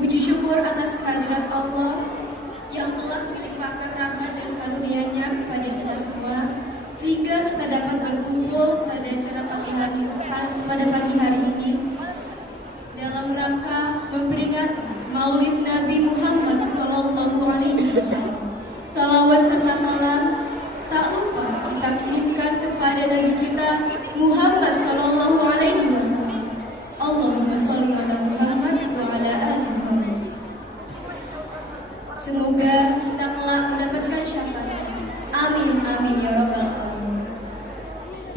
Puji syukur atas kehadirat Allah yang telah melimpahkan rahmat dan karunia-Nya kepada kita semua, sehingga kita dapat berkumpul pada acara pagi hari ini dalam rangka memperingati Maulid Nabi Muhammad SAW. Salawat serta salam tak lupa kita kirimkan kepada Nabi kita Muhammad SAW. Allahumma sholli ala Muhammad wa ala ali Muhammad. Semoga kita kelak mendapatkan syafaat. Amin amin ya rabbal alamin.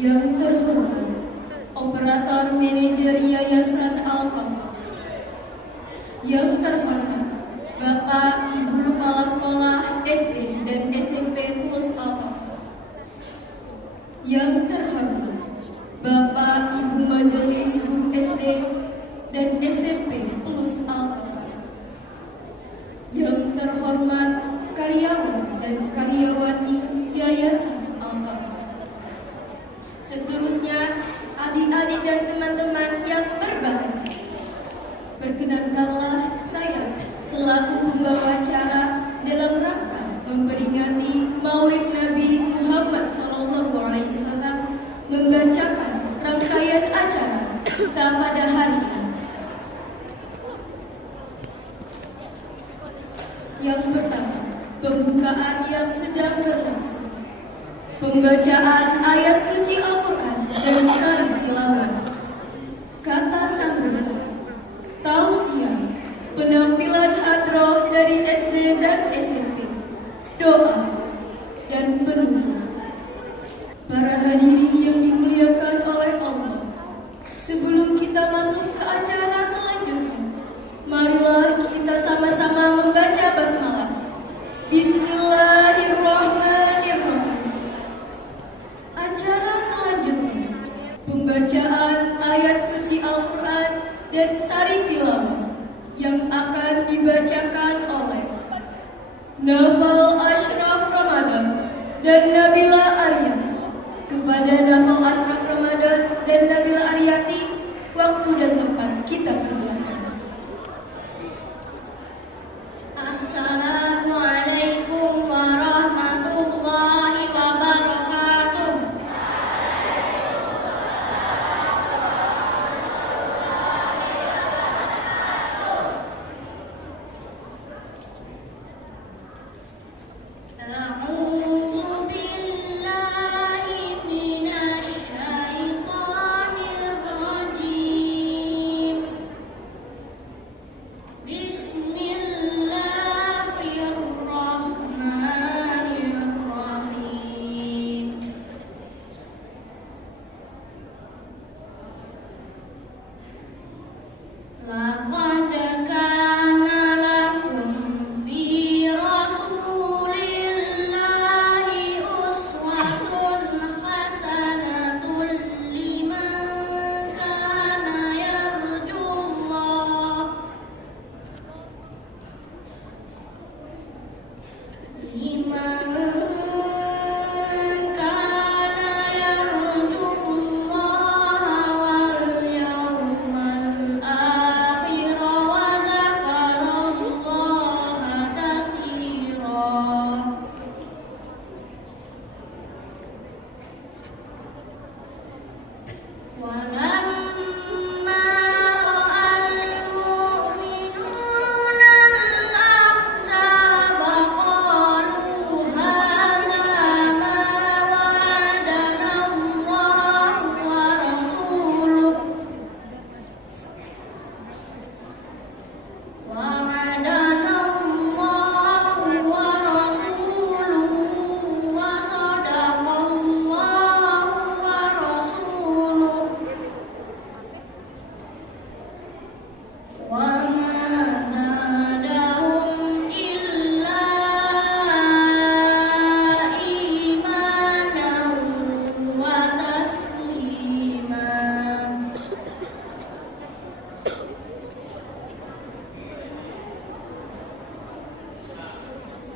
Yang terhormat Operator Manajer Yayasan Al-Kafah, yang terhormat Bapak Ibu Kepala Sekolah SD dan SMP Plus Al-Kafah, yang terhormat Bapak Ibu Majelis Guru SD dan SMP Plus Al-Kafah, yang terhormat karyawan dan karyawati Yayasan Al-Kafah, seterusnya adik-adik dan teman-teman yang berbahagia. Perkenankanlah saya selaku pembawa acara dalam rangka memperingati Maulid Nabi Muhammad SAW membacakan rangkaian acara kita pada hari ini. Yang pertama, pembukaan yang sedang berlangsung, pembacaan ayat suci Al-Quran dan saling tilawah, kata sambungan, tausiah, penampilan hadroh dari SD dan SMP, doa, dan penutup. Para hadirin yang dimuliakan oleh Allah, sebelum kita masuk ke acara selanjutnya, marilah kita sama-sama membaca basmalah. Bismillahirrahmanirrahim. Acara selanjutnya, pembacaan ayat suci Al-Quran dan sari tilawah yang akan dibacakan oleh Nafal Ashraf Ramadan dan Nabila Aryati. Kepada Nafal Ashraf Ramadan dan Nabila Aryati, waktu dan tempat kita persilakan. Assalamualaikum warahmatullahi wabarakatuh. A'udzu billahi minasy syaithanir rajim. Bismillahirrahmanirrahim. Laqad kana lakum fi rasulillahi uswatun hasanatun liman kana yarjullah wal yawmal akhir wa dzakarallaha katsira. Walamma ra'al mu'minuna al-ahzaba qalu hadza ma wa'adana Allahu wa rasuluhu wa sadaqallahu wa rasuluhu wa ma zadahum illa imanan wa taslima.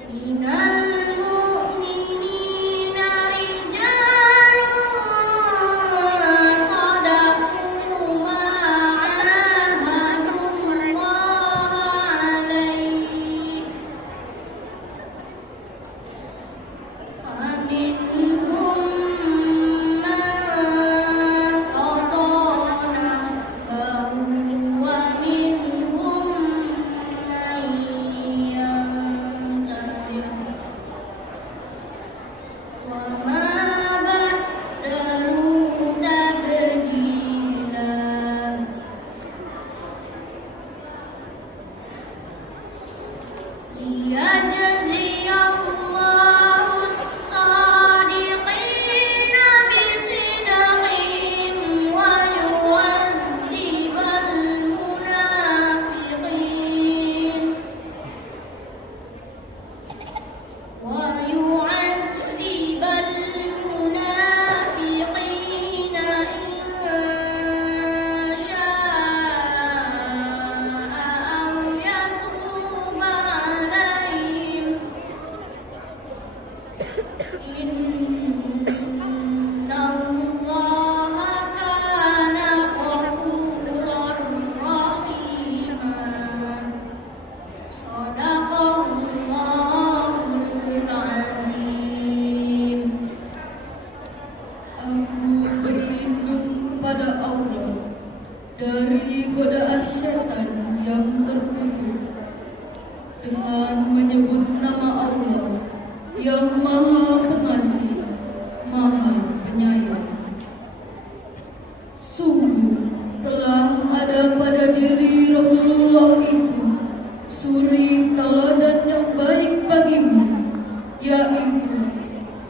Minal mu'minina rijalun sadaqu ma 'ahadullah dari godaan setan yang terkutuk dengan menyebut nama Allah yang Maha Pengasih, Maha Penyayang. Sungguh telah ada pada diri Rasulullah itu suri teladan yang baik bagimu, yaitu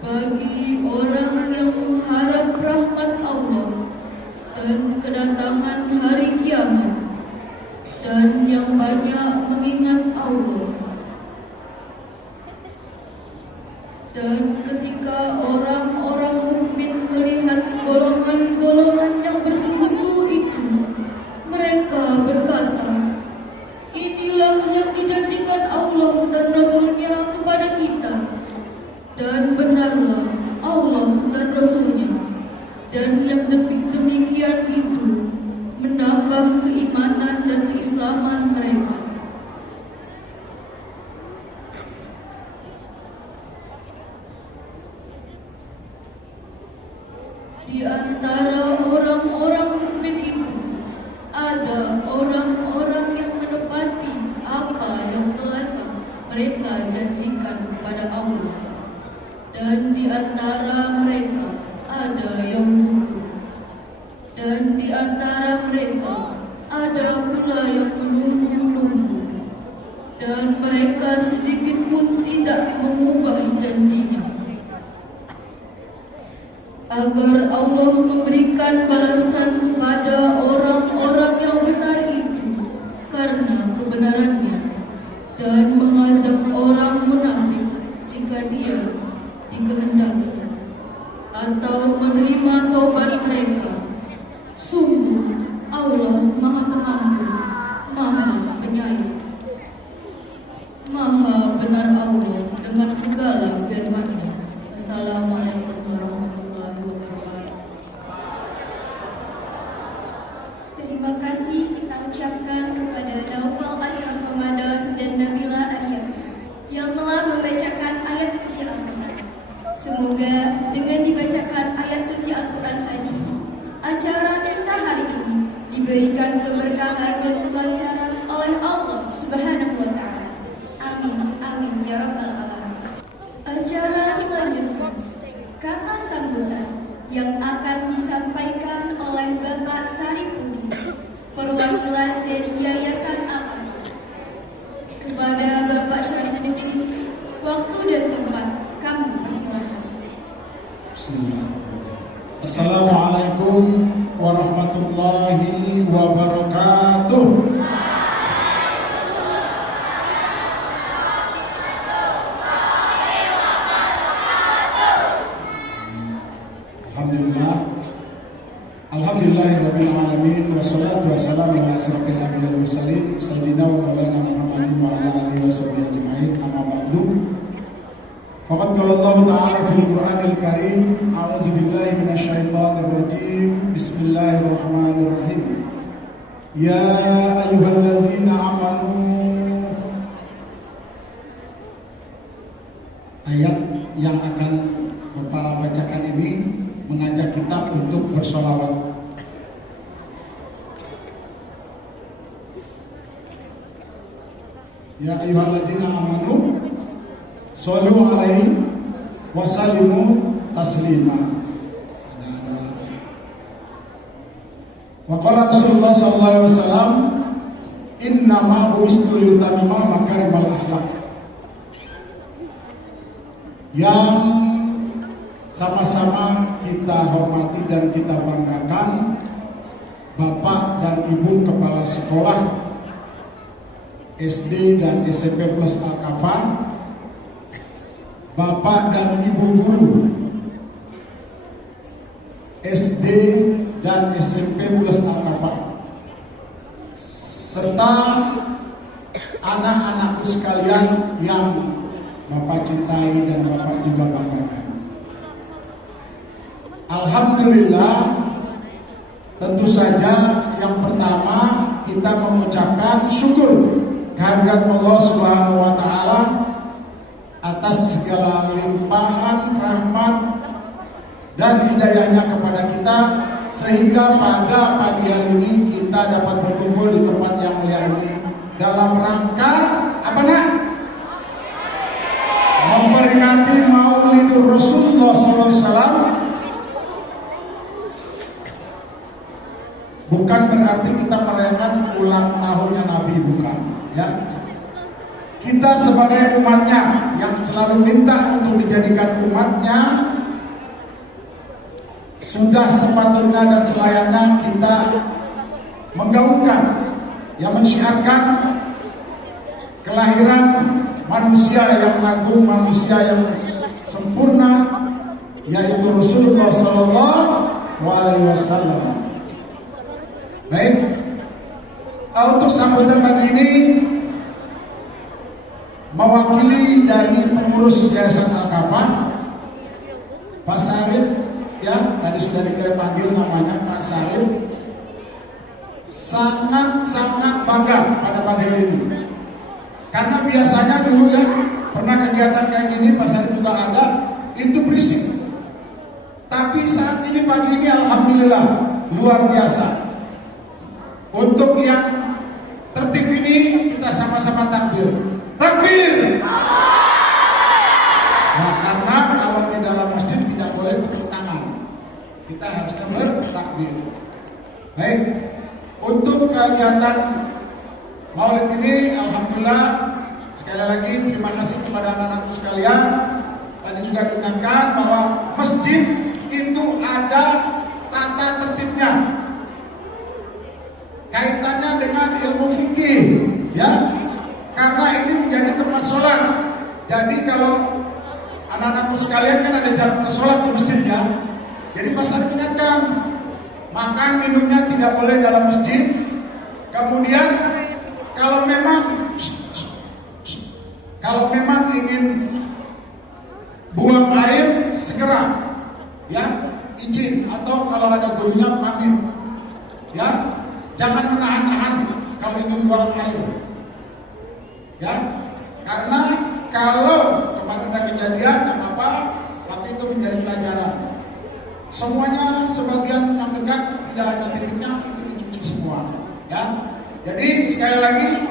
bagi orang yang mengharap rahmat Allah dan kedatangan hari kiamat, dan yang banyak mengingat Allah. Dan ketika orang-orang mukmin melihat golongan-golongan yang bersekutu itu, mereka berkata, inilah yang dijanjikan Allah dan Rasul-Nya kepada kita. Dan benarlah Allah dan Rasul-Nya, dan yang demikian itu menambah keimanan dan keislaman mereka. Di antara orang-orang mukmin itu ada orang-orang yang menepati apa yang telah mereka janjikan kepada Allah, dan di antara mereka ada yang mundur, dan di antara mereka ada pula yang menunggu-nunggu, dan mereka sedikit pun tidak mengubah janjinya, agar Allah memberikan balasan kepada orang-orang yang benar itu karena kebenarannya, dan mengazab orang munafik jika dia dikehendaki, atau menerima taubat mereka. Sungguh Allah Maha Pengampun, Maha Penyayang. Maha benar Allah dengan segala firman-Nya. Assalamualaikum warahmatullahi wabarakatuh. Terima kasih kita ucapkan kepada Naufal Ashraf Ramadan dan Nabila Arya yang telah membacakan ayat suci Al-Quran. Semoga dengan dibacakan ayat suci Al-Quran tadi, acara kita hari ini diberikan keberkahan dan kelancaran oleh Allah Subhanahu wa Ta'ala. Amin, amin ya rabbal alamin. Acara selanjutnya, kata sambutan yang akan disampaikan oleh Bapak Saripudin, perwakilan dari Yayasan Amal. Kepada Bapak Saripudin, waktu dan tempat kami persilakan. Assalamualaikum warahmatullahi wabarakatuh. Alhamdulillahirabbil alamin, wassalatu wassalamu ala asyrofil anbiya'i wal mursalin sayyidina wa maulana Muhammadin wa ala alihi washabbihi ajma'in. Amma ba'du. Faqad qala Allah Ta'ala fil Qur'anil Karim, a'udzu billahi minasyaitonir rajim. Bismillahirrahmanirrahim. Ya ayyuhallazina amanu. Ayat yang akan Bapak bacakan ini mengajak kita untuk bersolawat. Ya ayyuhallazina amanu shollu alaihi wa sallimu taslima. Wa qala Rasulullah sallallahu alaihi wasallam, inna ma bu'istu liutammima makarimal akhlaq. Yang sama-sama kita hormati dan kita banggakan Bapak dan Ibu Kepala Sekolah SD dan SMP plus Al-Kafah, Bapak dan Ibu Guru SD dan SMP plus Al-Kafah, serta anak-anakku sekalian yang Bapak cintai dan Bapak juga banggakan. Alhamdulillah, tentu saja yang pertama kita mengucapkan syukur kehadirat Allah Subhanahu wa Ta'ala atas segala limpahan rahmat dan hidayahnya kepada kita, sehingga pada pagi hari ini kita kita dapat berkumpul di tempat yang mulia ini dalam rangka apa nak? Memperingati Maulidur Rasulullah SAW. Bukan berarti kita merayakan ulang tahunnya Nabi, bukan, ya. Kita sebagai umatnya yang selalu minta untuk dijadikan umatnya, sudah sepatutnya dan selayaknya kita menggaungkan yang mensyiarkan kelahiran manusia yang agung, manusia yang sempurna, yaitu Rasulullah SAW. Baik, untuk sambutan pagi ini mewakili dari pengurus Yayasan Al-Kafah, Pak Sarif, ya tadi sudah dipanggil namanya Pak Sarif, sangat bangga pada pagi ini. Karena biasanya dulu ya pernah kegiatan kayak gini Pak Sarif juga ada, itu berisik. Tapi saat ini pagi ini alhamdulillah luar biasa. Untuk yang tertib ini kita sama-sama takbir. Takbir. Nah, karena kalau di dalam masjid tidak boleh tepuk tangan, kita harusnya bertakbir. Baik, untuk kegiatan Maulid ini, alhamdulillah sekali lagi terima kasih kepada anak-anakku sekalian. Tadi juga diingatkan bahwa masjid itu ada tata tertibnya, kaitannya dengan ilmu fikih, ya. Karena ini menjadi tempat sholat. Jadi kalau anak-anakku sekalian kan ada jam sholat di masjidnya. Jadi pasar ingatkan, makan minumnya tidak boleh dalam masjid. Kemudian kalau memang ingin buang air segera, ya izin, atau kalau ada gurunya pamit, ya jangan menahan-nahan kalau ingin buang air. Ya, karena kalau kemarin ada kejadian apa-apa, tapi itu menjadi pelajaran. Semuanya sebagian yang dekat tidak hanya titiknya itu dicuci semua. Ya, jadi sekali lagi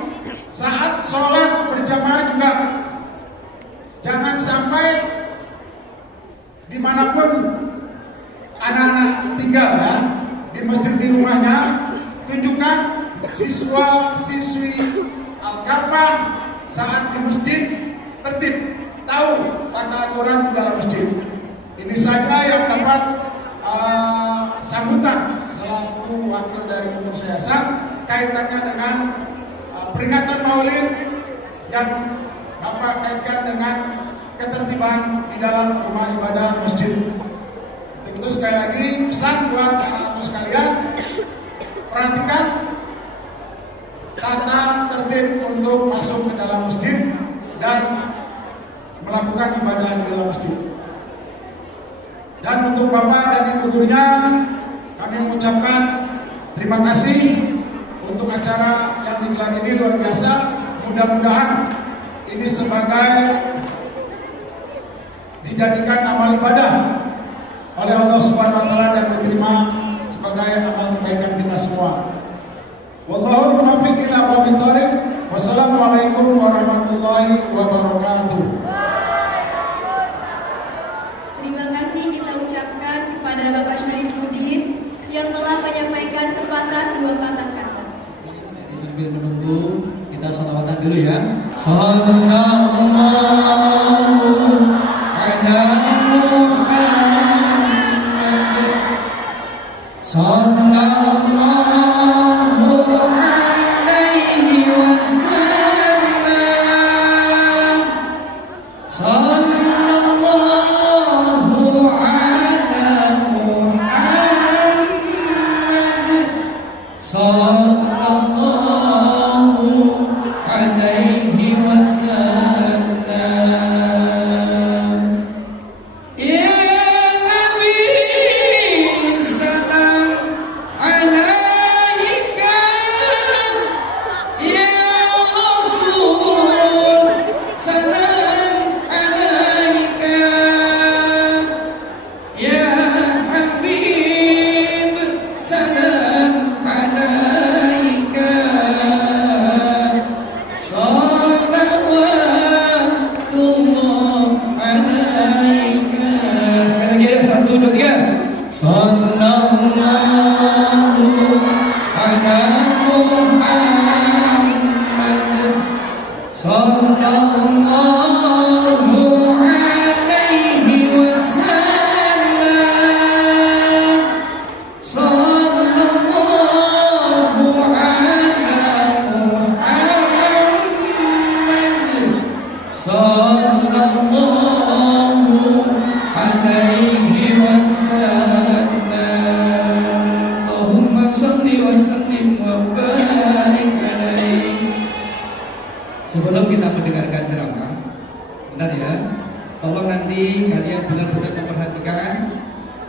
saat sholat berjamaah juga jangan sampai dimanapun anak-anak tinggal ya di masjid di rumahnya, tunjukkan siswa-siswi Al-Kafah saat di masjid tertib, tahu tata aturan di dalam masjid. Ini saja yang dapat sambutan selaku wakil dari pengurus yayasan kaitannya dengan peringatan Maulid dan Bapak kaitkan dengan ketertiban di dalam rumah ibadah masjid. Itu sekali lagi pesan buat anak-anak sekalian, perhatikan tata tertib untuk masuk ke dalam masjid dan melakukan ibadah di dalam masjid. Dan untuk Bapak dan Ibu gurunya, kami mengucapkan terima kasih untuk acara yang digelar ini luar biasa. Mudah-mudahan ini sebagai dijadikan amal ibadah oleh Allah Subhanahu wa taala dan diterima sebagai amal kebaikan kita semua. Wallahul muwaffiq ila aqwamit thoriq. Wassalamualaikum warahmatullahi wabarakatuh. Terima kasih kita ucapkan kepada Bapak Syarifuddin yang telah menyampaikan sepatah dua patah kata. Sambil menunggu kita sholawatan dulu ya. Sallallahu ala Muhammad. Sallallahu alaihi wasallam. Sallallahu ala Muhammad. Sallallahu alaihi wasallam. Ya Nabi salam alaika, ya Rasul salam alaika, ya Habib salam alaika. Muhammad sallallahu alaihi wasallam. Sallallahu ala Muhammad sallallahu alaihi wasallam. Allahumma shalli wa sallim wa barik alaihi. Sebelum kita mendengarkan ceramah, bentar ya, tolong nanti kalian benar-benar memperhatikan.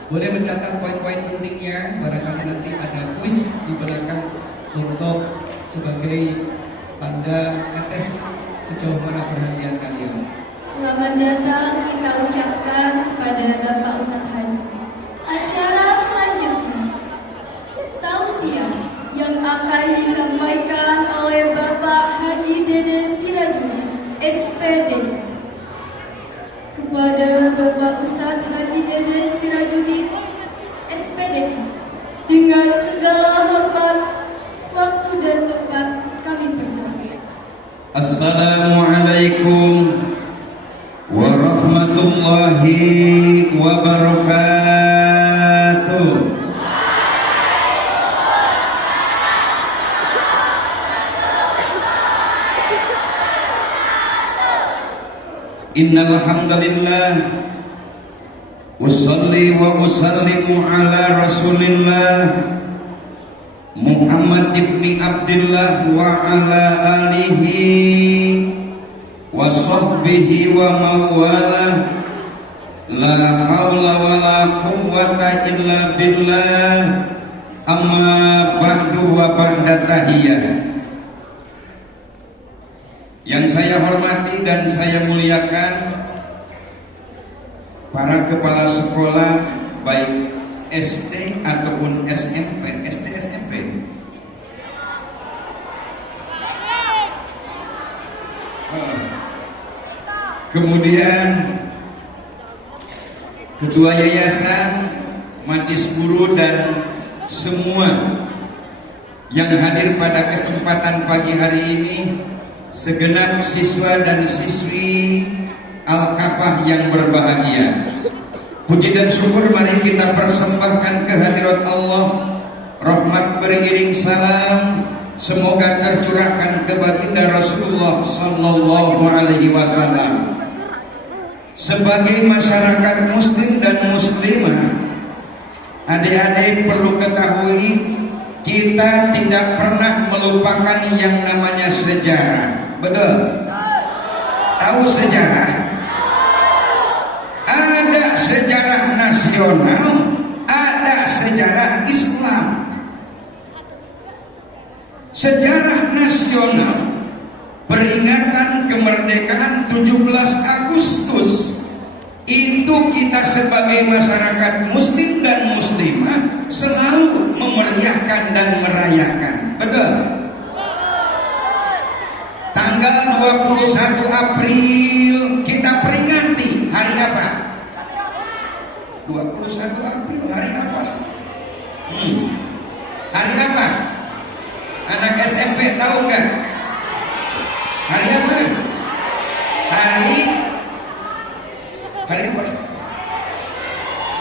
Boleh mencatat poin-poin pentingnya. Barangkali nanti ada kuis di belakang untuk sebagai tanda tes sejauh mana perhatian kalian. Selamat datang kita ucapkan kepada Bapak Ustadz Haji. Acara selanjutnya tausiah yang akan disampaikan oleh Bapak Haji Deden Sirajuddin, SPD. Kepada Bapak Ustadz Haji Deden Sirajuddin, SPD, dengan segala hormat, waktu dan tempat kami persilakan. Assalamualaikum warahmatullahi wabarakatuh. Innal hamdalillah usalli wa usallimu ala Rasulillah Muhammad ibni Abdillah wa ala alihi wa sahbihi wa mawalah. La hawla wa la quwwata illa billah. Amma ba'du wa ba'da tahiyah. Yang saya hormati dan saya muliakan para kepala sekolah baik SD ataupun SMP, SD SMP. Kemudian ketua yayasan, majlis guru dan semua yang hadir pada kesempatan pagi hari ini, segenap siswa dan siswi Al-Kafah yang berbahagia. Puji dan syukur mari kita persembahkan kehadirat Allah. Rahmat beriring salam semoga tercurahkan ke baginda Rasulullah sallallahu alaihi wasallam. Sebagai masyarakat muslim dan muslimah, adik-adik perlu ketahui kita tidak pernah melupakan yang namanya sejarah. Betul? Tahu sejarah? Ada sejarah nasional, ada sejarah Islam. Sejarah nasional peringatan kemerdekaan 17 Agustus itu kita sebagai masyarakat muslim dan muslimah selalu memeriahkan dan merayakan. Betul? Tanggal 21 April kita peringati hari apa? 21 April hari apa? Hari apa? Anak SMP tahu nggak? Hari apa? Hari apa?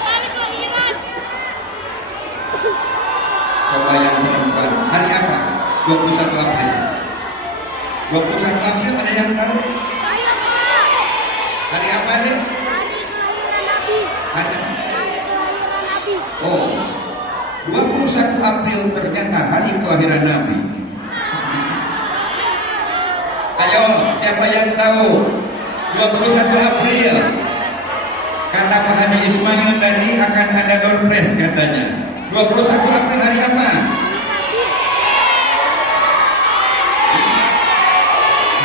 Hari kelahiran. Coba yang perempuan. Hari apa? 21 April. 21 April ada yang tahu? Saya Pak. Hari apa deh? Hari kelahiran Nabi. Hari Kelahiran Nabi. Oh, 21 April ternyata hari kelahiran Nabi. Ayo, siapa yang tahu? 21 April. Kata Pak Haji Ismail tadi akan ada door prize katanya. 21 April hari apa?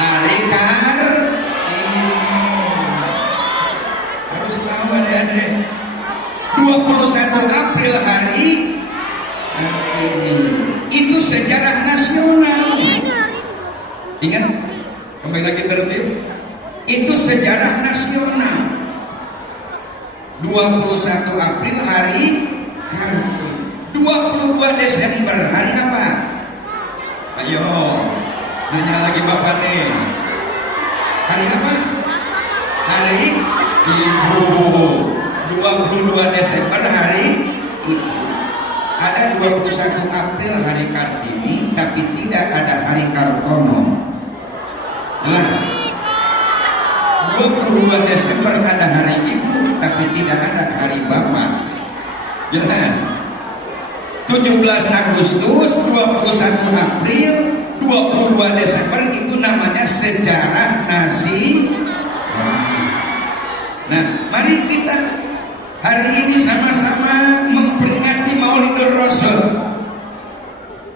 Hari Kartini. Harus tahu adik-adik. 21 April hari Kartini. Itu sejarah nasional. Ingat? Kembali lagi tertib. Itu sejarah nasional. 21 April hari Kartini. 22 Desember hari apa? Ayo, nanya lagi Bapak nih. Hari apa? Hari Ibu. 22 Desember hari Ibu. Ada 21 April hari Kartini, tapi tidak ada hari Kartono. Jelas. 22 Desember ada hari Ibu, tapi tidak ada hari Bapak. Jelas. 17 Agustus, 21 April, 22 Desember itu namanya sejarah nasi. Nah, mari kita hari ini sama-sama memperingati Maulidul Rasul.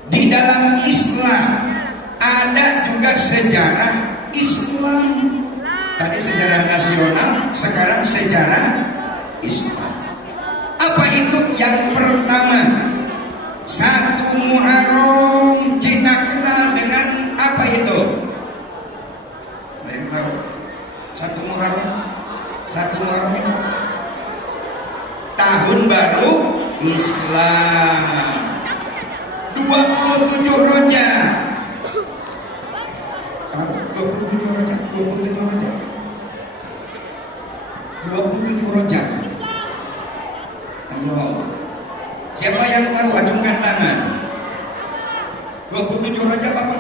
Di dalam Islam ada juga sejarah Islam. Tadi sejarah nasional, sekarang sejarah Islam. Apa itu? Yang pertama, 1 Muharram kita kenal dengan apa itu? Ada yang tahu? 1 Muharram? 1 Muharram itu tahun baru Islam. 27 Rajab. 27 Rajab. 27 Rajab. Ayo. Siapa yang tahu, acungkan tangan. 27 Rajab apa?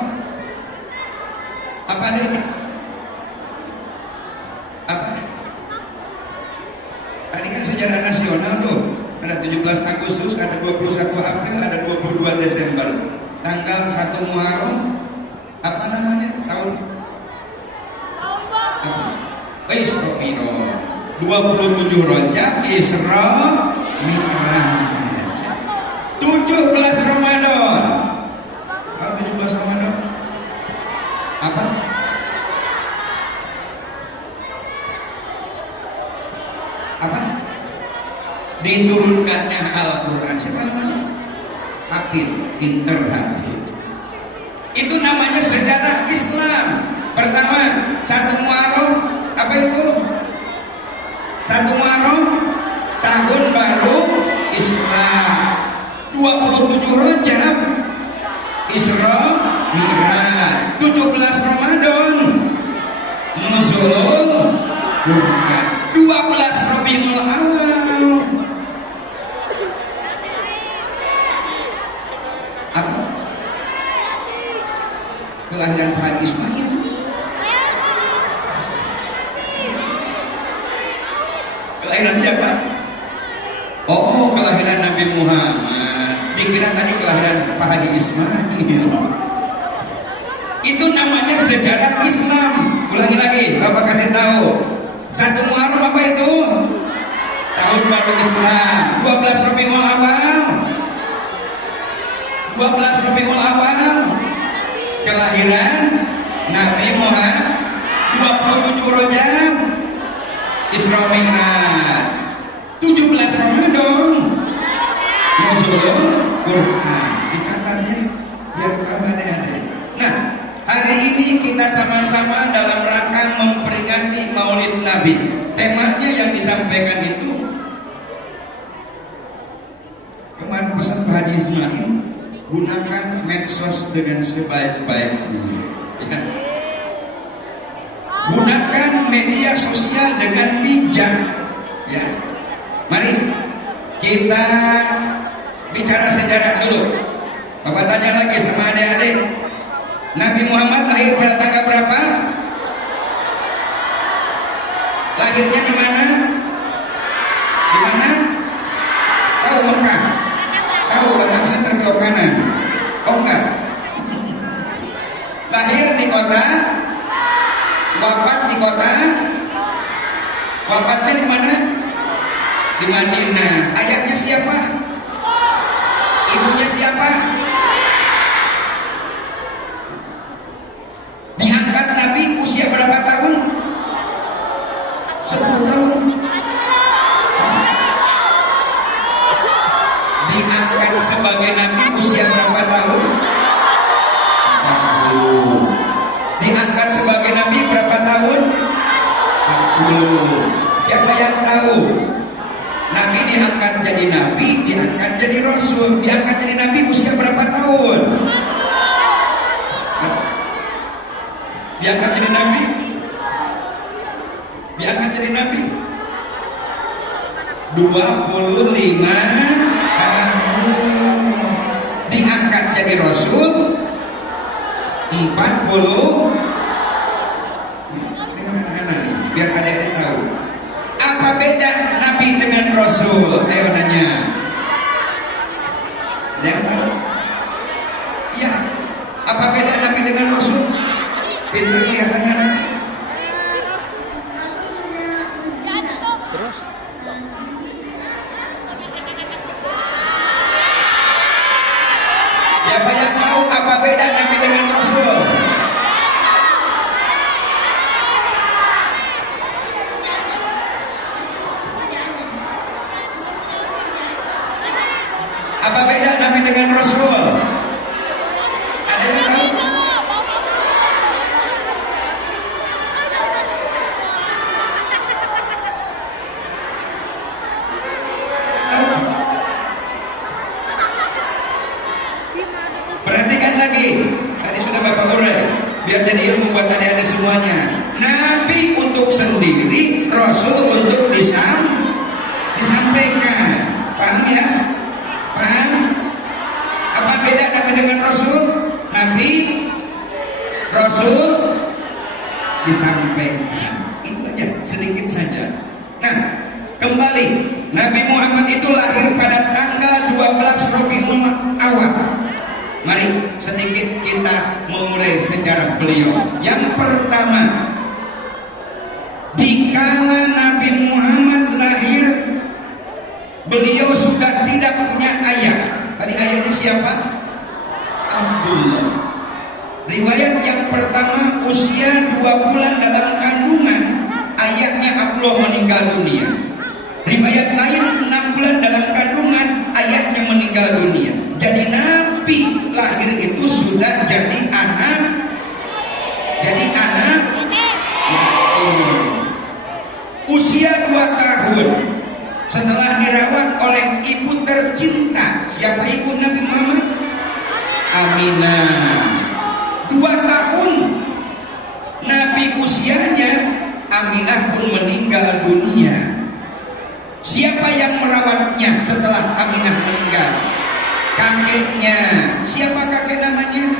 Apa adanya? Apa? Tadi kan sejarah nasional tuh. Ada 17 Agustus, ada 21 April, ada 22 Desember. Tanggal 1 Muharram. Apa namanya? Tahun? Apa? Isra Mi'raj. 27 Rajab, Isra Mi'raj. 17 Ramadan. Apa 17 Ramadan? Apa? Apa? Diturunkannya Al-Quran. Siapa namanya? Hafid, pinter Hafid. Itu namanya sejarah Islam. Pertama, 1 Muharram. Apa itu? 1 Muharram, tahun baru Islam. 27 Rajab, Isra Mi'raj. 17 Ramadan, Nuzulul Quran. 12 Rabiul Awal. Apa? Kelahiran Pak Haji Ismail. Kelahiran siapa? Oh, kelahiran Nabi Muhammad. Dikira tadi kelahiran Pak Haji Ismail. Itu namanya sejarah Islam. Ulangi lagi, Bapak kasih tahu. 1 Muharram apa itu? Tahun baru Islam. 12 Rabiul Awal. 12 Rabiul Awal. Kelahiran Nabi Muhammad. 27 Rajab, Isra Mi'raj. 17 Ramadan, Nuzulul Quran. Dicatatnya biar tahu adik-adik. Nah, hari ini kita sama-sama dalam rangka memperingati Maulid Nabi. Temanya yang disampaikan itu kemarin pesan Pak Haji Ismail, gunakan medsos dengan sebaik-baiknya. Ya. Gunakan media sosial dengan bijak. Ya. Mari kita bicara sejarah dulu. Bapak tanya lagi sama adik-adik. Nabi Muhammad lahir pada tanggal berapa? Lahirnya di mana? Di mana? Tahu Mekah? Tahu Bapak Center ke kanan? Oh enggak. Lahir di kota, wafat di kota. Wafatnya di mana? Di Madinah. Ayahnya siapa? Ibunya siapa? Diangkat Nabi usia berapa tahun? 10 tahun. Diangkat sebagai Nabi usia berapa tahun? 40. Diangkat sebagai Nabi berapa tahun? 40. Siapa yang tahu? Nabi diangkat jadi Nabi, diangkat jadi Rasul. Diangkat jadi Nabi usia berapa tahun? Diangkat jadi nabi? Diangkat jadi nabi? 25 tahun. Diangkat jadi rasul 40. Biar adik-adik tahu. Apa beda nabi dengan rasul? Ayo nanya. Ada yang tahu? Iya. Apa beda nabi dengan rasul? Pintu kelihatannya anak. Terus? Siapa yang tahu apa beda nabi dengan rasul? Apa beda nabi dengan rasul? Ada yang tahu? Perhatikan lagi. Tadi sudah Bapak urai. Biar jadi ilmu buat adik-adik semuanya. Nabi untuk sendiri, rasul untuk disampaikan. Paham ya? Paham? Apa beda nabi dengan rasul? Nabi, rasul disampaikan. Itu aja, sedikit saja. Nah, kembali, Nabi Muhammad itu lahir pada tanggal 12 Rabiul Awal. Mari sedikit kita mengurai sejarah beliau. Yang pertama, dikala Nabi Muhammad lahir, beliau sudah tidak punya ayah. Tadi ayahnya siapa? Abdullah. Riwayat yang pertama, usia 2 bulan dalam kandungan, ayahnya Abdullah meninggal dunia. Riwayat lain 6 bulan dalam kandungan, ayahnya meninggal dunia. Jadi Nabi lahir itu sudah jadi anak. Usia 2 tahun setelah dirawat oleh ibu tercinta. Siapa ibu Nabi Muhammad? Aminah. 2 tahun Nabi usianya, Aminah pun meninggal dunia. Siapa yang merawatnya setelah Aminah meninggal? Kakeknya. Siapa kakek namanya?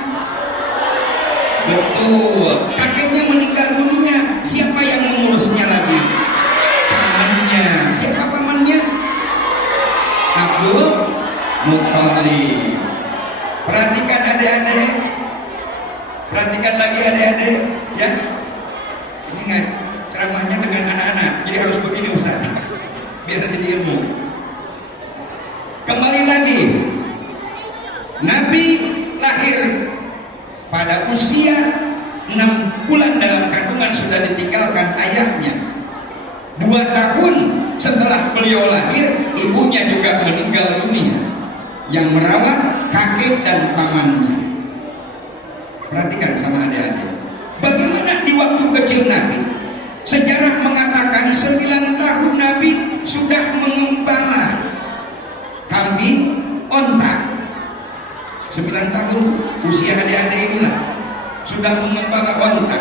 Betul, kakeknya meninggal dunia. Siapa yang mengurusnya lagi? Pamannya. Siapa pamannya? Abdul Muthalib. Perhatikan adik-adik. Perhatikan lagi adik-adik, ya. Ini nggak ceramahnya dengan anak-anak, jadi harus begini Ustaz. Biar jadi ilmu. Kembali lagi, Nabi lahir pada usia 6 bulan dalam kandungan sudah ditinggalkan ayahnya. 2 tahun setelah beliau lahir, ibunya juga meninggal dunia. Yang merawat kakek dan pamannya. Perhatikan sama adik-adik. Bagaimana di waktu kecil Nabi? Sejarah mengatakan 9 tahun Nabi sudah mengembala kambing, onta. 9 tahun usia adik-adik inilah sudah mengembala onta.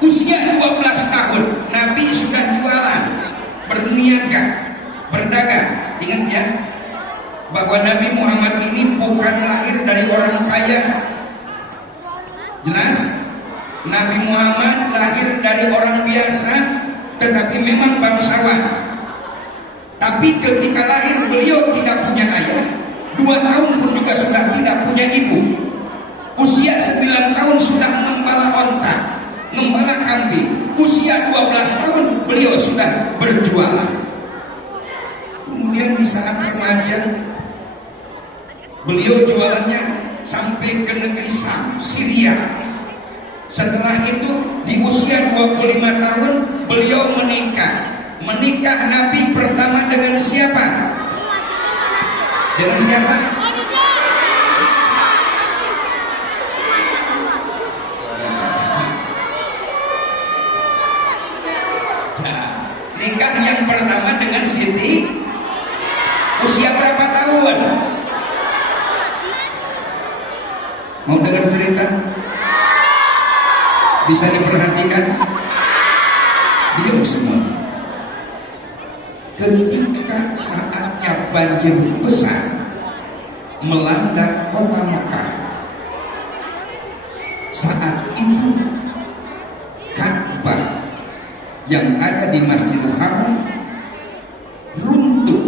Usia 12 tahun Nabi sudah jualan, berniaga, berdagang. Ingat ya, bahwa Nabi Muhammad ini bukan lahir dari orang kaya. Jelas? Nabi Muhammad lahir dari orang biasa, tetapi memang bangsawan. Tapi ketika lahir beliau tidak punya ayah. 2 tahun pun juga sudah tidak punya ibu. Usia 9 tahun sudah mengembala onta, mengembala kambing. Usia 12 tahun beliau sudah berjualan. Kemudian di saat remaja, beliau jualannya sampai ke negeri Sam, Syria. Setelah itu di usia 25 tahun beliau menikah. Menikah Nabi pertama dengan siapa? Dengan siapa? Nikah yang pertama dengan Siti. Usia berapa tahun? Mau dengar cerita? Bisa diperhatikan? Diam semua. Ketika saatnya banjir besar melanda kota Mekah, saat itu Ka'bah yang ada di Masjidil Haram runtuh.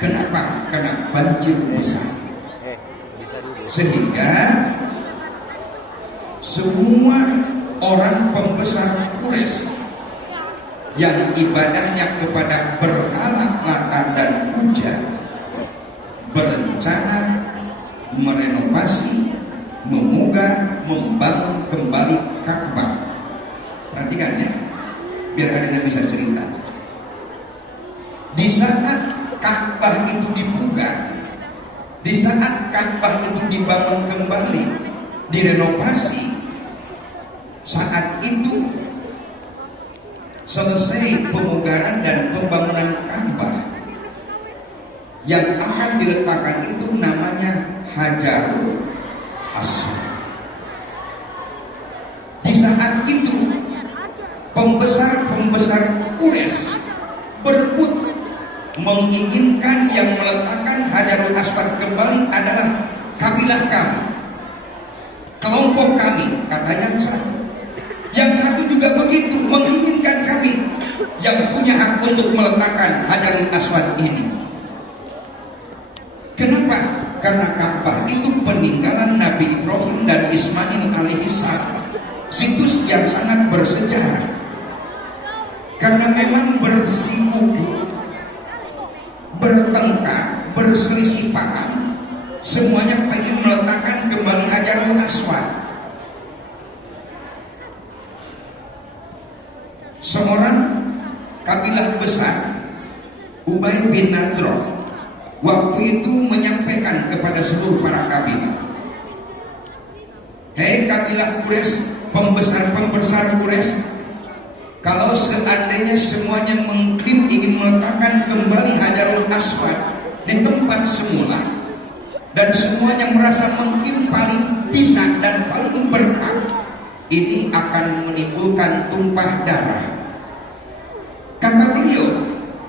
Kenapa? Karena banjir besar. Sehingga semua orang pembesar Quraisy yang ibadahnya kepada berhala Lata dan Uzza berencana merenovasi, memugar, membangun kembali Ka'bah. Perhatikan ya, biar ada yang bisa cerita. Di saat Ka'bah itu dipugar, di saat Ka'bah itu dibangun kembali, direnovasi, saat itu selesai pemugaran dan pembangunan Ka'bah, yang akan diletakkan itu namanya Hajarul Aswad. Di saat itu pembesar-pembesar Quraisy berebut menginginkan yang meletakkan Hajarul Aswad kembali adalah kabilah kami, kelompok kami, katanya satu. Yang satu juga begitu menginginkan kami yang punya hak untuk meletakkan Hajarul Aswad ini. Kenapa? Karena Ka'bah itu peninggalan Nabi Ibrahim dan Ismail alaihissalam, situs yang sangat bersejarah. Karena memang bersikuku, bertengkar, berselisih paham, semuanya pengen meletakkan kembali Hajarul Aswad. Seorang kabilah besar, Ubay bin Nadroh, waktu itu menyampaikan kepada seluruh para kabilah, hei kabilah Quraisy, pembesar-pembesar Quraisy, kalau seandainya semuanya mengklaim ingin meletakkan kembali Hajarul Aswad di tempat semula, dan semuanya merasa mungkin paling bisa dan paling berhak, ini akan menimbulkan tumpah darah. Kata beliau,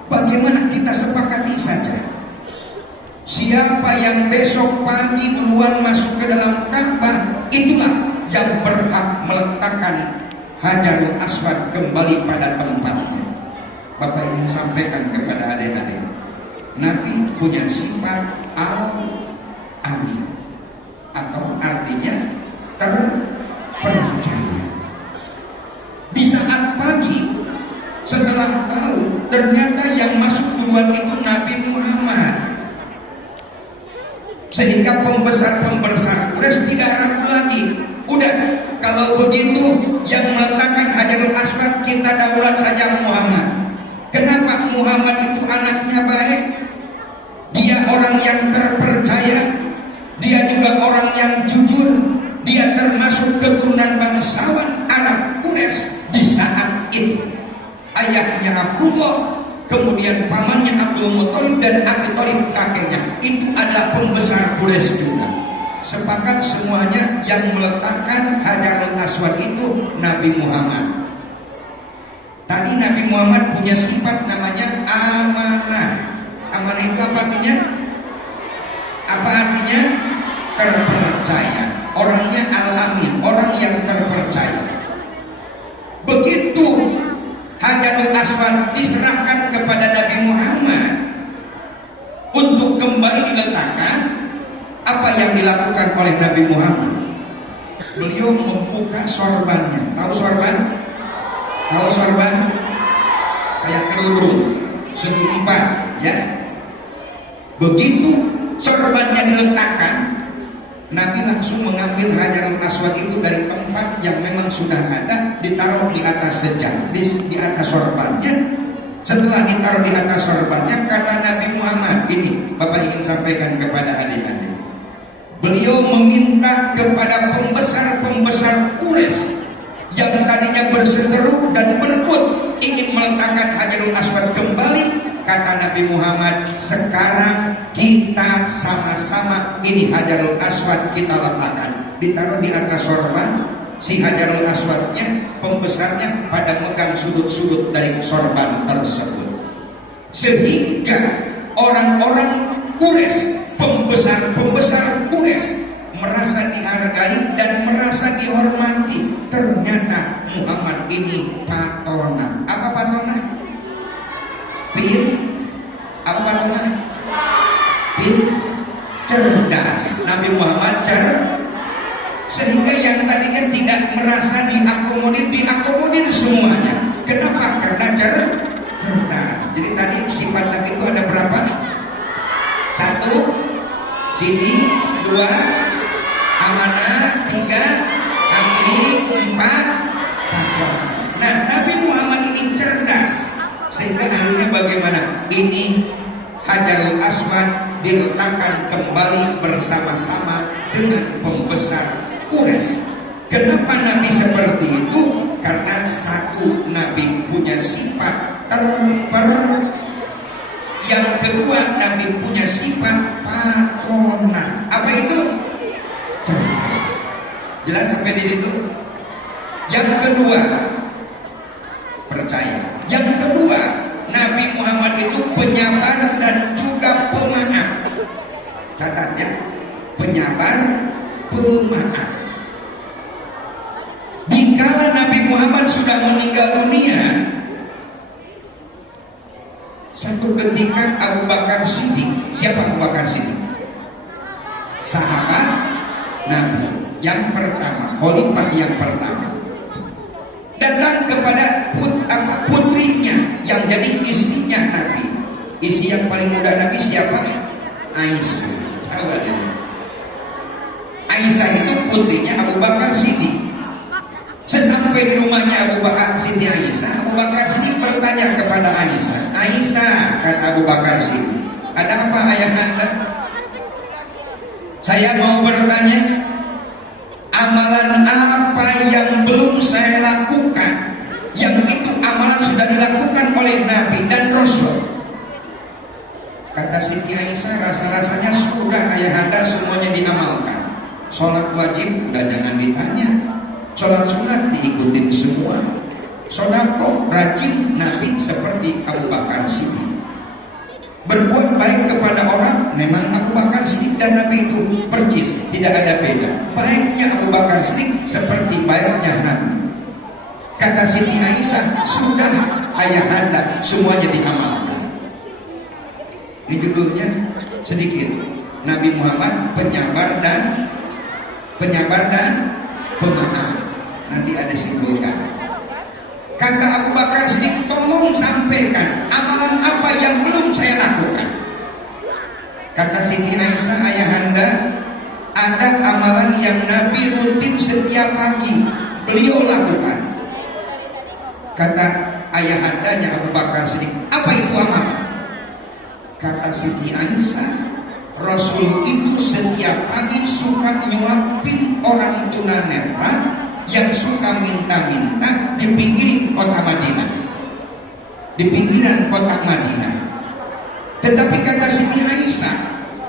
bagaimana kita sepakati saja, siapa yang besok pagi duluan masuk ke dalam Ka'bah, itulah yang berhak meletakkan Hajarul Aswad kembali pada tempatnya. Bapak ingin sampaikan kepada adik-adik, Nabi punya sifat al-amin, atau artinya terpercaya. Di saat pagi, setelah tahu ternyata yang masuk duluan itu Nabi Muhammad, sehingga pembesar-pembesar Quraisy tidak ragu lagi. Udah, kalau begitu yang meletakkan Hajarul Aswad kita daulat saja Muhammad. Kenapa? Muhammad itu anaknya baik, dia orang yang terpercaya, dia juga orang yang jujur, dia termasuk keturunan bangsawan Arab Quraisy. Di saat itu ayahnya Abdullah, kemudian pamannya Abdul Muthalib dan Abi Thalib kakeknya, itu adalah pembesar Quraisy juga. Sepakat semuanya yang meletakkan Hajarul Aswad itu Nabi Muhammad. Tadi Nabi Muhammad punya sifat namanya amanah. Amanah itu apa artinya? Apa artinya? Terpercaya. Orangnya al-amin, orang yang terpercaya. Begitu Hajarul Aswad diserahkan kepada Nabi Muhammad untuk kembali diletakkan, apa yang dilakukan oleh Nabi Muhammad? Beliau membuka sorbannya. Tahu sorban? Tahu sorban? Kayak kerudung segi empat, ya. Begitu sorbannya diletakkan, Nabi langsung mengambil Hajarul Aswad itu dari tempat yang memang sudah ada, ditaruh di atas sejadah, di atas sorbannya. Setelah ditaruh di atas sorbannya, kata Nabi Muhammad, ini Bapak ingin sampaikan kepada adik-adik. Beliau meminta kepada pembesar-pembesar Quraisy yang tadinya berseteru dan berebut ingin meletakkan Hajarul Aswad kembali. Kata Nabi Muhammad, sekarang kita sama-sama ini Hajarul Aswad kita letakkan, ditaruh di atas sorban. si Hajarul Aswadnya, pembesarnya pada megang sudut-sudut dari sorban tersebut, sehingga orang-orang Quraisy, pembesar Quraisy merasa dihargai dan merasa dihormati. Ternyata Muhammad ini patona. Apa patona? Apa patona? Cerdas. Nabi Muhammad cerdas, sehingga yang tadinya tidak merasa diakomodir semuanya. Kenapa? Karena cerdas. Jadi tadi sifat Nabi itu ada berapa? 1 sini, 2 amanah, 3 ahli, 4 takwa. Nah, Nabi Muhammad ini cerdas, sehingga akhirnya bagaimana? Ini Hajarul Aswad diletakkan kembali bersama-sama dengan pembesar Quraisy. Kenapa Nabi seperti itu? Karena satu, Nabi punya sifat yang kedua, Nabi punya sifat patona. Apa itu? Cerdas. Jelas sampai di situ? Yang kedua, percaya. Yang kedua, Nabi Muhammad itu penyabar dan juga pemaaf. Catat ya, penyabar, pemaaf. Dikala Nabi Muhammad sudah meninggal dunia, satu ketika Abu Bakar Siddiq. Siapa Abu Bakar Siddiq? Sahabat Nabi yang pertama, khalifah yang pertama, datang kepada putrinya yang jadi istrinya Nabi. Istri yang paling muda Nabi siapa? Aisyah. Aisyah itu putrinya Abu Bakar Siddiq. Sesampai di rumahnya Abu Bakar Siti Aisyah, Abu Bakar Siddiq bertanya kepada Aisyah. Aisyah, kata Abu Bakar Siddiq, ada apa ayah anda? Saya mau bertanya, amalan apa yang belum saya lakukan, yang itu amalan sudah dilakukan oleh Nabi dan Rasul? Kata Siti Aisyah, rasa-rasanya sudah ayah anda semuanya diamalkan. Sholat wajib udah jangan ditanya, sholat sunat diikutin semua, sedekah rajin Nabi seperti Abu Bakar Siddiq. Berbuat baik kepada orang, memang Abu Bakar Siddiq dan Nabi itu percis, tidak ada beda. Baiknya Abu Bakar Siddiq seperti baiknya Nabi. Kata Siti Aisyah, sudah ayah anda semuanya diamalkan. Ini judulnya sedikit, Nabi Muhammad penyabar dan pemaaf. Nanti ada simpulkan. Kata Abu Bakar Siddiq, tolong sampaikan amalan apa yang belum saya lakukan. Kata Siti Aisyah, ayahanda, ada amalan yang Nabi rutin setiap pagi beliau lakukan. Kata ayahandanya Abu Bakar Siddiq, apa itu amalan? Kata Siti Aisyah, Rasul itu setiap pagi suka nyuapin orang tunanetra yang suka minta-minta di pinggiran kota Madinah. Di pinggiran kota Madinah. Tetapi kata Siti Aisyah,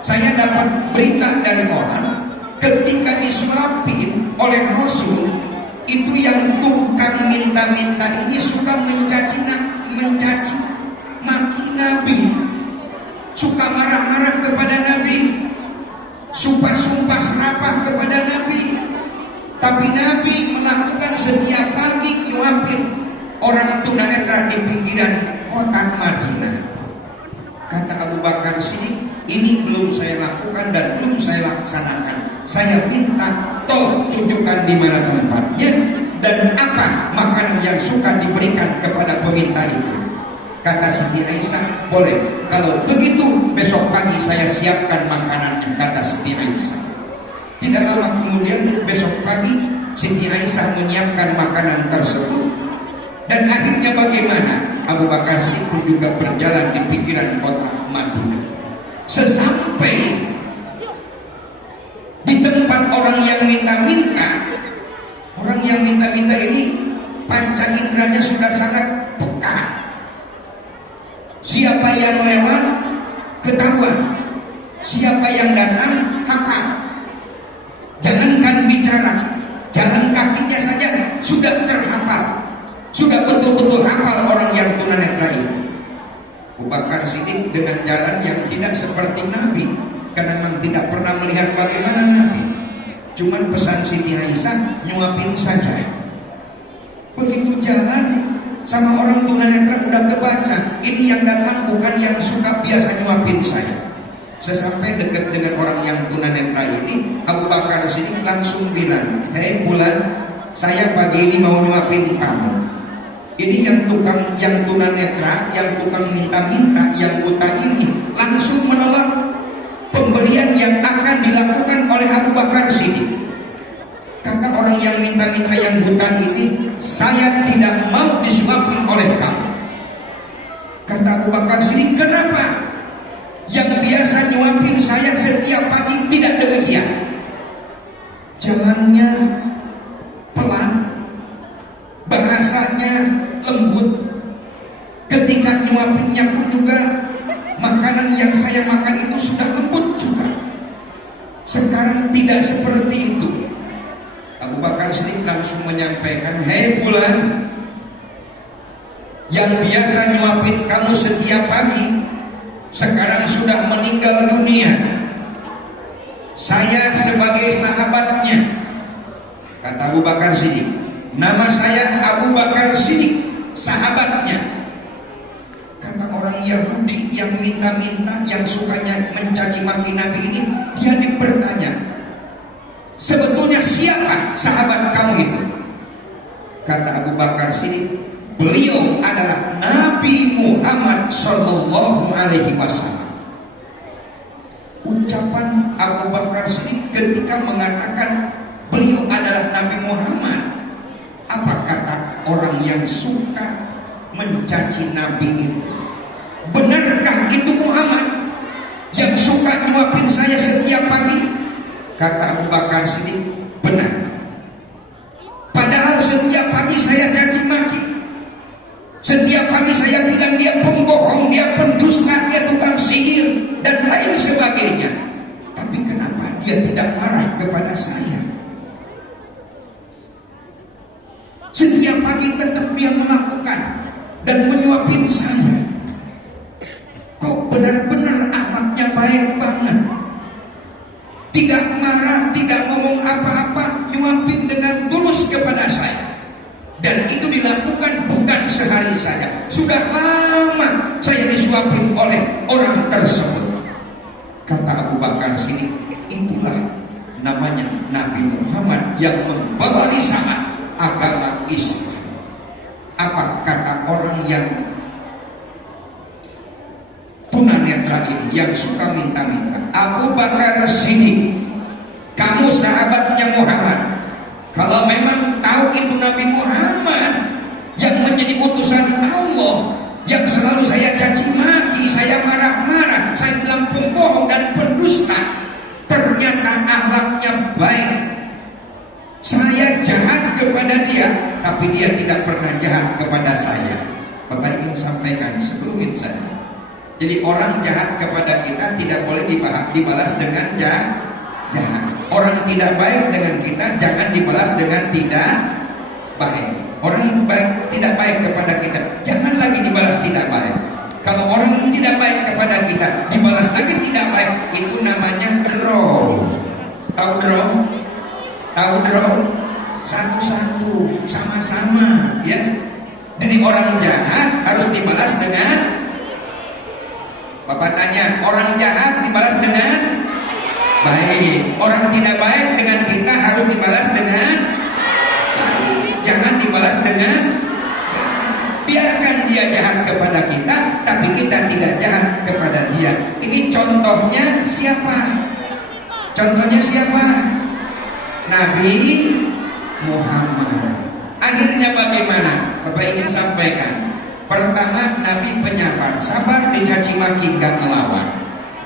saya dapat berita dari orang, ketika disuapin oleh Rasul, itu yang tukang minta-minta ini suka mencaci maki Nabi, suka marah-marah kepada Nabi, sumpah-sumpah serapah kepada Nabi. Tapi Nabi melakukan setiap pagi nyuapin orang tunanetra di pinggiran kota Madinah. Kata Abu Bakar Siddiq, ini belum saya lakukan dan belum saya laksanakan. Saya minta tolong tunjukkan di mana tempatnya dan apa makanan yang suka diberikan kepada peminta itu. Kata Siti Aisyah, boleh. Kalau begitu besok pagi saya siapkan makanannya, kata Siti Aisyah. Tidak lama kemudian besok pagi Siti Aisyah menyiapkan makanan tersebut. Dan akhirnya bagaimana? Abu Bakar Siddiq pun juga berjalan di pinggiran kota Madinah. Sesampai di tempat orang yang minta-minta, orang yang minta-minta ini panca inderanya sudah sangat peka. Siapa yang lewat ketahuan, siapa yang datang hafal. Jangankan bicara, jalan kakinya betul-betul hafal orang yang tunanetra ini. Abu Bakar Siddiq dengan jalan yang tidak seperti Nabi, karena memang tidak pernah melihat bagaimana Nabi. Cuman pesan Siti Aisyah nyuapin saja. Begitu jalan sama orang tunanetra udah kebaca, ini yang datang bukan yang suka biasa nyuapin saya. Sesampai dekat dengan orang yang tunanetra ini, Abu Bakar Siddiq langsung bilang, "Hei Bulan, saya pagi ini mau nyuapin kamu." Ini yang tukang, yang tunanetra, yang tukang minta-minta, yang buta ini langsung menolak pemberian yang akan dilakukan oleh Abu Bakar Siddiq. Kata orang yang minta-minta yang buta ini, "Saya tidak mau disuapin oleh kamu." Kata Abu Bakar Siddiq, "Kenapa? Yang biasa nyuapin saya setiap pagi tidak demikian. Jalannya pelan, bahasanya lembut, ketika nyuapinnya pun juga makanan yang saya makan itu sudah lembut juga. Sekarang tidak seperti itu." Abu Bakar Siddiq langsung menyampaikan, "Hei Bulan, yang biasa nyuapin kamu setiap pagi sekarang sudah meninggal dunia. Saya sebagai sahabatnya," kata Abu Bakar Siddiq, "nama saya Abu Bakar Siddiq, sahabatnya." Kata orang Yahudi yang minta-minta, yang sukanya mencaci maki Nabi ini, dia bertanya, "Sebetulnya siapa sahabat kamu itu?" Kata Abu Bakar Siddiq, "Beliau adalah Nabi Muhammad Sallallahu Alaihi Wasallam." Ucapan Abu Bakar Siddiq ketika mengatakan beliau adalah Nabi Muhammad, apa kata orang yang suka mencaci Nabi itu? "Benarkah itu Muhammad yang suka nyuapin saya setiap pagi?" Kata Abu Bakar Siddiq, "Benar. Padahal setiap pagi saya caci maki. Setiap pagi saya bilang dia pembohong, dia pendusta, dia tukang sihir dan lain sebagainya. Tapi kenapa dia tidak marah kepada saya? Setiap pagi tetap dia melakukan dan menyuapin saya. Kok benar-benar akhlaknya baik banget. Tidak marah, tidak ngomong apa-apa, nyuapin dengan tulus kepada saya. Dan itu dilakukan bukan sehari saja. Sudah lama saya disuapin oleh orang tersebut." Kata Abu Bakar Siddiq, itulah namanya Nabi Muhammad yang membawa risalah agama Islam. Apa kata orang yang tunanetra ini, yang suka minta-minta? "Abu Bakar Siddiq, kamu sahabatnya Muhammad. Kalau memang tahu itu Nabi Muhammad yang menjadi utusan Allah, yang selalu saya caci maki, saya marah-marah, saya bilang pembohong dan pendusta, ternyata akhlaknya baik. Saya jahat kepada dia, tapi dia tidak pernah jahat kepada saya." Bapak ingin sampaikan sebelum saja. Jadi orang jahat kepada kita tidak boleh dibalas dengan jahat. Orang tidak baik dengan kita jangan dibalas dengan tidak baik. Orang baik tidak baik kepada kita jangan lagi dibalas tidak baik. Kalau orang tidak baik kepada kita dibalas lagi tidak baik, itu namanya draw. Tahu draw? Tahu draw? Satu-satu, sama-sama, ya. Jadi orang jahat harus dibalas dengan, Bapak tanya, orang jahat dibalas dengan baik. Orang tidak baik dengan kita harus dibalas dengan baik. Jangan dibalas dengan jahat. Biarkan dia jahat kepada kita, tapi kita tidak jahat kepada dia. Ini contohnya siapa? Contohnya siapa? Nabi Muhammad. Akhirnya bagaimana? Bapak ingin sampaikan. Pertama, Nabi penyabar, sabar dicaci maki, gak melawan.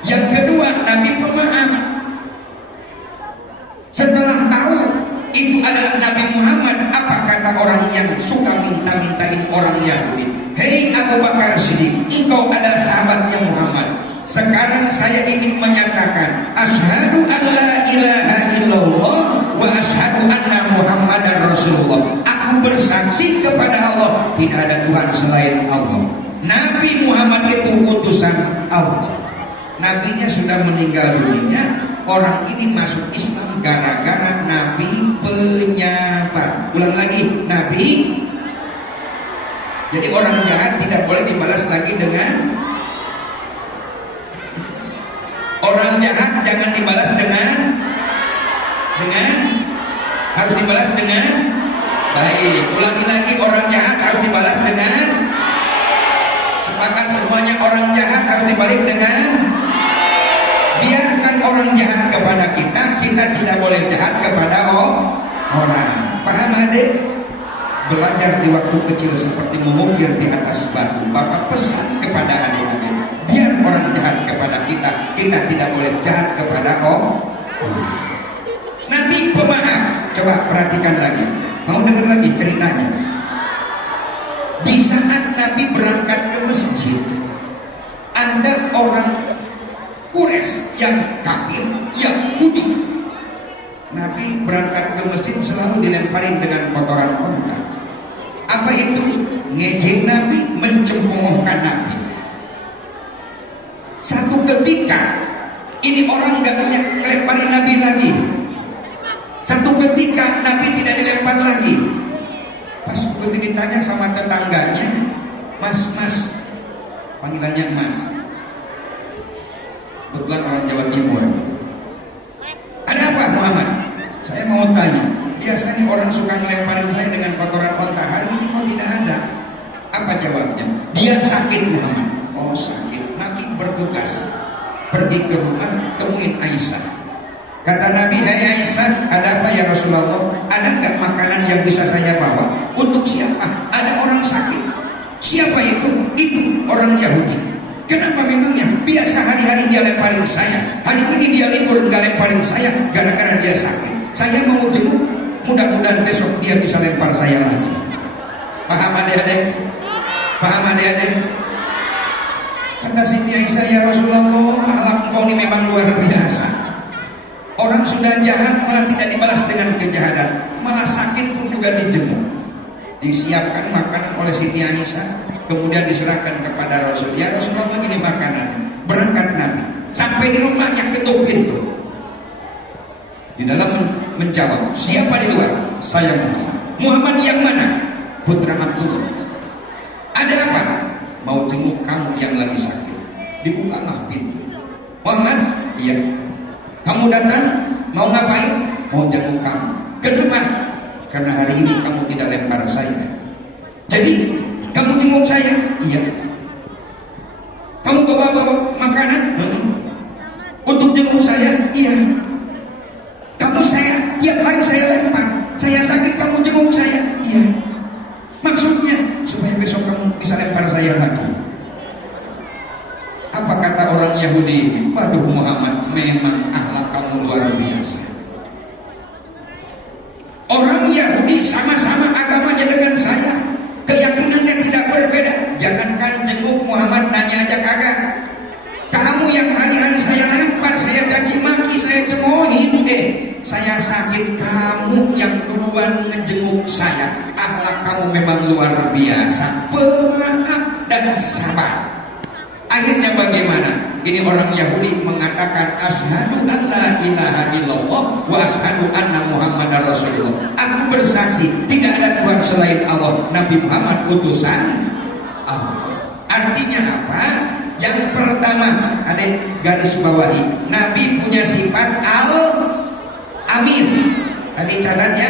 Yang kedua, Nabi pemaaf. Setelah tahu itu adalah Nabi Muhammad, apa kata orang yang suka minta-minta ini, orang Yahudi? "Hei Abu Bakar Siddiq, engkau adalah sahabatnya Muhammad. Sekarang saya ingin menyatakan, asyhadu alla ilaha illallah wa asyhadu anna Muhammadar Rasulullah. Aku Aku bersaksi kepada Allah tidak ada Tuhan selain Allah. Nabi Muhammad itu utusan Allah. Nabinya sudah meninggal dunia. Orang ini masuk Islam gara-gara Nabi penyabar. Ulang lagi, Nabi. Jadi orang jahat tidak boleh dibalas lagi dengan orang jahat, jangan dibalas dengan harus dibalas dengan baik. Ulangi lagi, orang jahat harus dibalas dengan sepakat semuanya, orang jahat harus dibalik dengan biarkan orang jahat kepada kita, kita tidak boleh jahat kepada orang. Paham adik? Belajar di waktu kecil seperti mengukir di atas batu. Bapak pesan kepada adik-adik, biar orang jahat kepada kita, kita tidak boleh jahat kepada orang. Nabi pemaaf. Coba perhatikan lagi. Mau dengar lagi ceritanya? Di saat Nabi berangkat ke masjid, ada orang Quraisy yang kafir, Yahudi. Nabi berangkat ke masjid selalu dilemparin dengan kotoran unta. Apa itu? Ngejek Nabi, mencemoohkan Nabi. Satu ketika ini orang gak ngelemparin Nabi lagi. Satu ketika Nabi tidak dilempar lagi. Pas begitu ditanya sama tetangganya, Mas, panggilannya Mas. Kebetulan orang Jawa Timur. Ada apa Muhammad? Saya mau tanya. Biasanya orang suka ngelemparin saya dengan kotoran onta. Hari ini kok tidak ada? Apa jawabnya? Dia sakit Muhammad. Oh sakit. Nabi bertugas pergi ke rumah temuin Aisyah. Kata Nabi, hai Aisyah, ada apa ya Rasulullah? Ada nggak makanan yang bisa saya bawa? Untuk siapa? Ada orang sakit. Siapa itu? Itu orang Yahudi. Kenapa memangnya? Biasa hari-hari dia lemparin saya. Hari ini dia libur nggak lemparin saya gara-gara dia sakit. Saya mau jenguk. Mudah-mudahan besok dia bisa lempar saya lagi. Paham adik-adik? Paham adik-adik? Kata Siti Aisyah, ya Rasulullah, alam engkau ini memang luar biasa. Orang sudah jahat malah tidak dibalas dengan kejahatan, malah sakit pun juga dijenguk. Disiapkan makanan oleh Siti Aisyah, kemudian diserahkan kepada Rasul. Ya Rasulullah, ini makanan. Berangkat Nabi, sampai di rumahnya ketuk pintu. Di dalam menjawab, siapa di luar? Saya Muhammad. Muhammad yang mana? Putra Abdullah. Ada apa? Mau jenguk kamu yang lagi sakit. Dibukalah pintu. Muhammad, iya. Kamu datang, mau ngapain? Mau jenguk kamu. Kenapa? Karena hari ini kamu tidak lempar saya. Jadi, kamu jenguk saya? Iya. Kamu bawa makanan? Untuk jenguk saya? Iya. Kamu saya, tiap hari saya lempar. Saya sakit, kamu jenguk saya? Iya. Maksudnya, supaya besok kamu bisa lempar saya lagi. Apa kata orang Yahudi? Waduh Muhammad, memang akhlak kamu luar biasa. Orang Yahudi sama-sama agamanya dengan saya, keyakinannya tidak berbeda. Jangankan jenguk Muhammad, nanya aja kagak. Kamu yang hari-hari saya lempar, saya caci maki, saya cemohin, saya sakit, kamu yang duluan ngejenguk saya. Akhlak kamu memang luar biasa, pemaaf dan sabar. Akhirnya bagaimana? Ini orang Yahudi mengatakan asyhadu an la ilaha illallah wa asyhadu anna Muhammadar Rasulullah. Aku bersaksi tidak ada Tuhan selain Allah. Nabi Muhammad utusan Allah. Artinya apa? Yang pertama, ada garis bawahi. Nabi punya sifat al-amin. Tadi catatnya,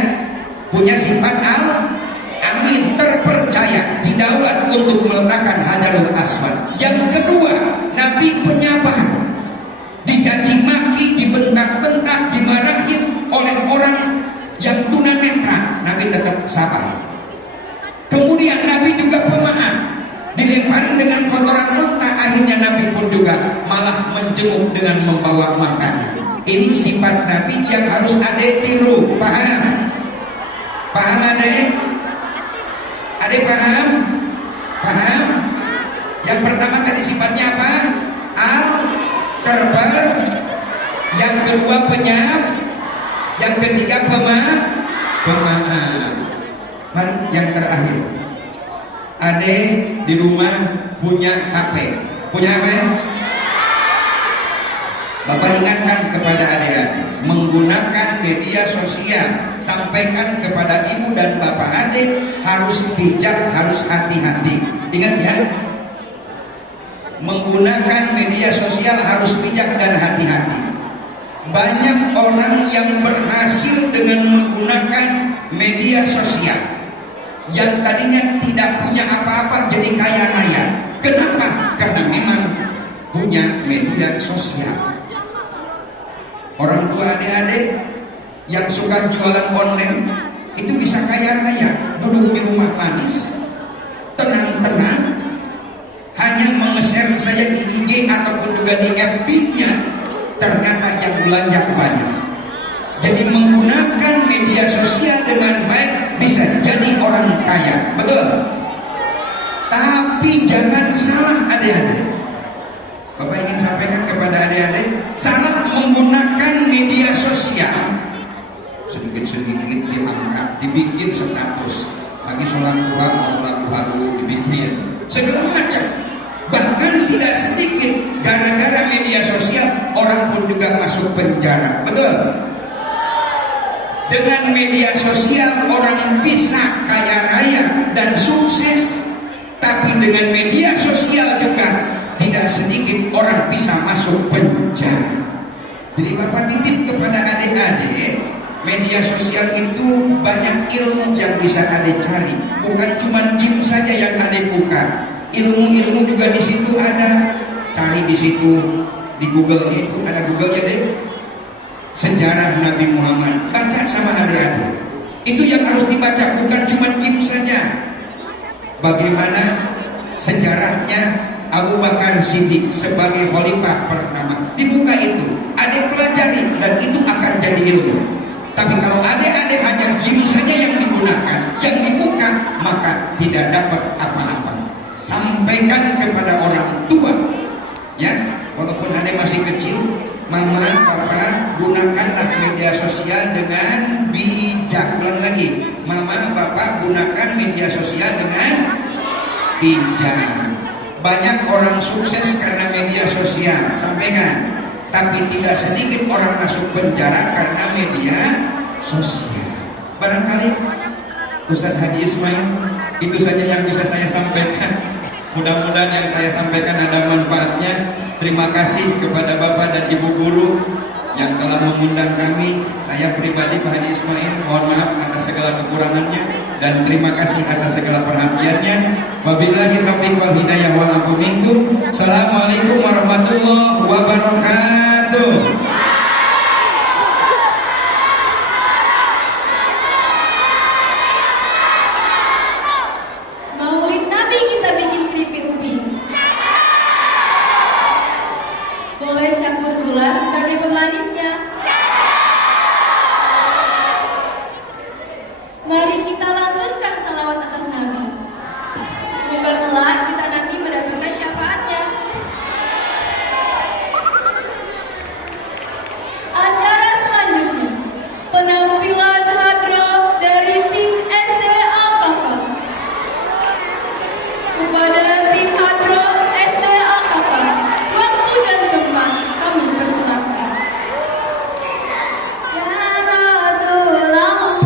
punya sifat al-amin, terpercaya, didaulat untuk meletakkan Hajarul Aswad. Yang kedua, Nabi penyabar. Dicaci maki, dibentak-bentak, dimarahin oleh orang yang tunanetra, Nabi tetap sabar. Kemudian Nabi juga pemaaf. Dilemparin dengan kotoran unta, akhirnya Nabi pun juga malah menjenguk dengan membawa makanan. Ini sifat Nabi yang harus adek tiru. Paham? Paham adek? Adek paham? Paham? Yang pertama tadi sifatnya apa? Terbar. Yang kedua penyayang. Yang ketiga pemaaf. Mari terakhir. Ade di rumah punya HP. Punya apa? Bapak ingatkan kepada adik-adik menggunakan media sosial, sampaikan kepada ibu dan bapak adik harus bijak, harus hati-hati. Ingat ya, menggunakan media sosial harus bijak dan hati-hati. Banyak orang yang berhasil dengan menggunakan media sosial, yang tadinya tidak punya apa-apa jadi kaya raya. Kenapa? Karena memang punya media sosial. Orang tua adik-adik yang suka jualan online itu bisa kaya raya, duduk di rumah manis, tenang-tenang, hanya menge-share saja di IG ataupun juga di FB-nya, ternyata yang belanja banyak. Jadi menggunakan media sosial dengan baik bisa jadi orang kaya, betul? Tapi jangan salah adik-adik. Bapak ingin sampaikan kepada adik-adik, salah menggunakan media sosial. Sedikit-sedikit diangkat, dibikin status. Lagi sholat duha, mau sholat duha dulu dibikin. Segala macam. Bahkan tidak sedikit gara-gara media sosial orang pun juga masuk penjara. Betul? Dengan media sosial orang bisa kaya raya dan sukses. Tapi dengan media sosial juga tidak sedikit orang bisa masuk penjara. Jadi Bapak titip kepada adik-adik, media sosial itu banyak ilmu yang bisa adik cari. Bukan cuma game saja yang adik buka. Ilmu-ilmu juga di situ ada. Cari di situ, di Google itu ada Google-nya deh. Sejarah Nabi Muhammad. Baca sama adik-adik. Itu yang harus dibaca, bukan cuma game saja. Bagaimana sejarahnya Abu Bakar Siddiq sebagai khalifah pertama, dibuka itu, adik pelajari dan itu akan jadi ilmu. Tapi kalau adik-adik hanya gini saja yang digunakan, yang dibuka, maka tidak dapat apa-apa. Sampaikan kepada orang tua, ya, walaupun adik masih kecil, mama, papa, gunakanlah media sosial dengan bijak. Ulang lagi, mama, papa, gunakan media sosial dengan bijak. Banyak orang sukses karena media sosial, sampaikan. Tapi tidak sedikit orang masuk penjara karena media sosial. Barangkali Ustadz Haji Ismail, itu saja yang bisa saya sampaikan. Mudah-mudahan yang saya sampaikan ada manfaatnya. Terima kasih kepada Bapak dan Ibu Guru yang telah mengundang kami. Saya pribadi Pak Haji Ismail mohon maaf atas segala kekurangannya dan terima kasih atas segala perhatiannya. Wabillahi taufiq wal hidayah wal afu minkum. Assalamualaikum warahmatullahi wabarakatuh. Maulid Nabi kita bikin keripik ubi. Boleh campur gula sebagai pemanisnya. Mari kita lanjutkan salawat atas Nabi. Semoga kelak kita nanti mendapatkan syafaatnya. Acara selanjutnya, penampilan hadroh dari tim SD Al-Kafa. Kepada tim hadroh SD Al-Kafa, waktu dan tempat kami persilahkan. Ya Rasulullah,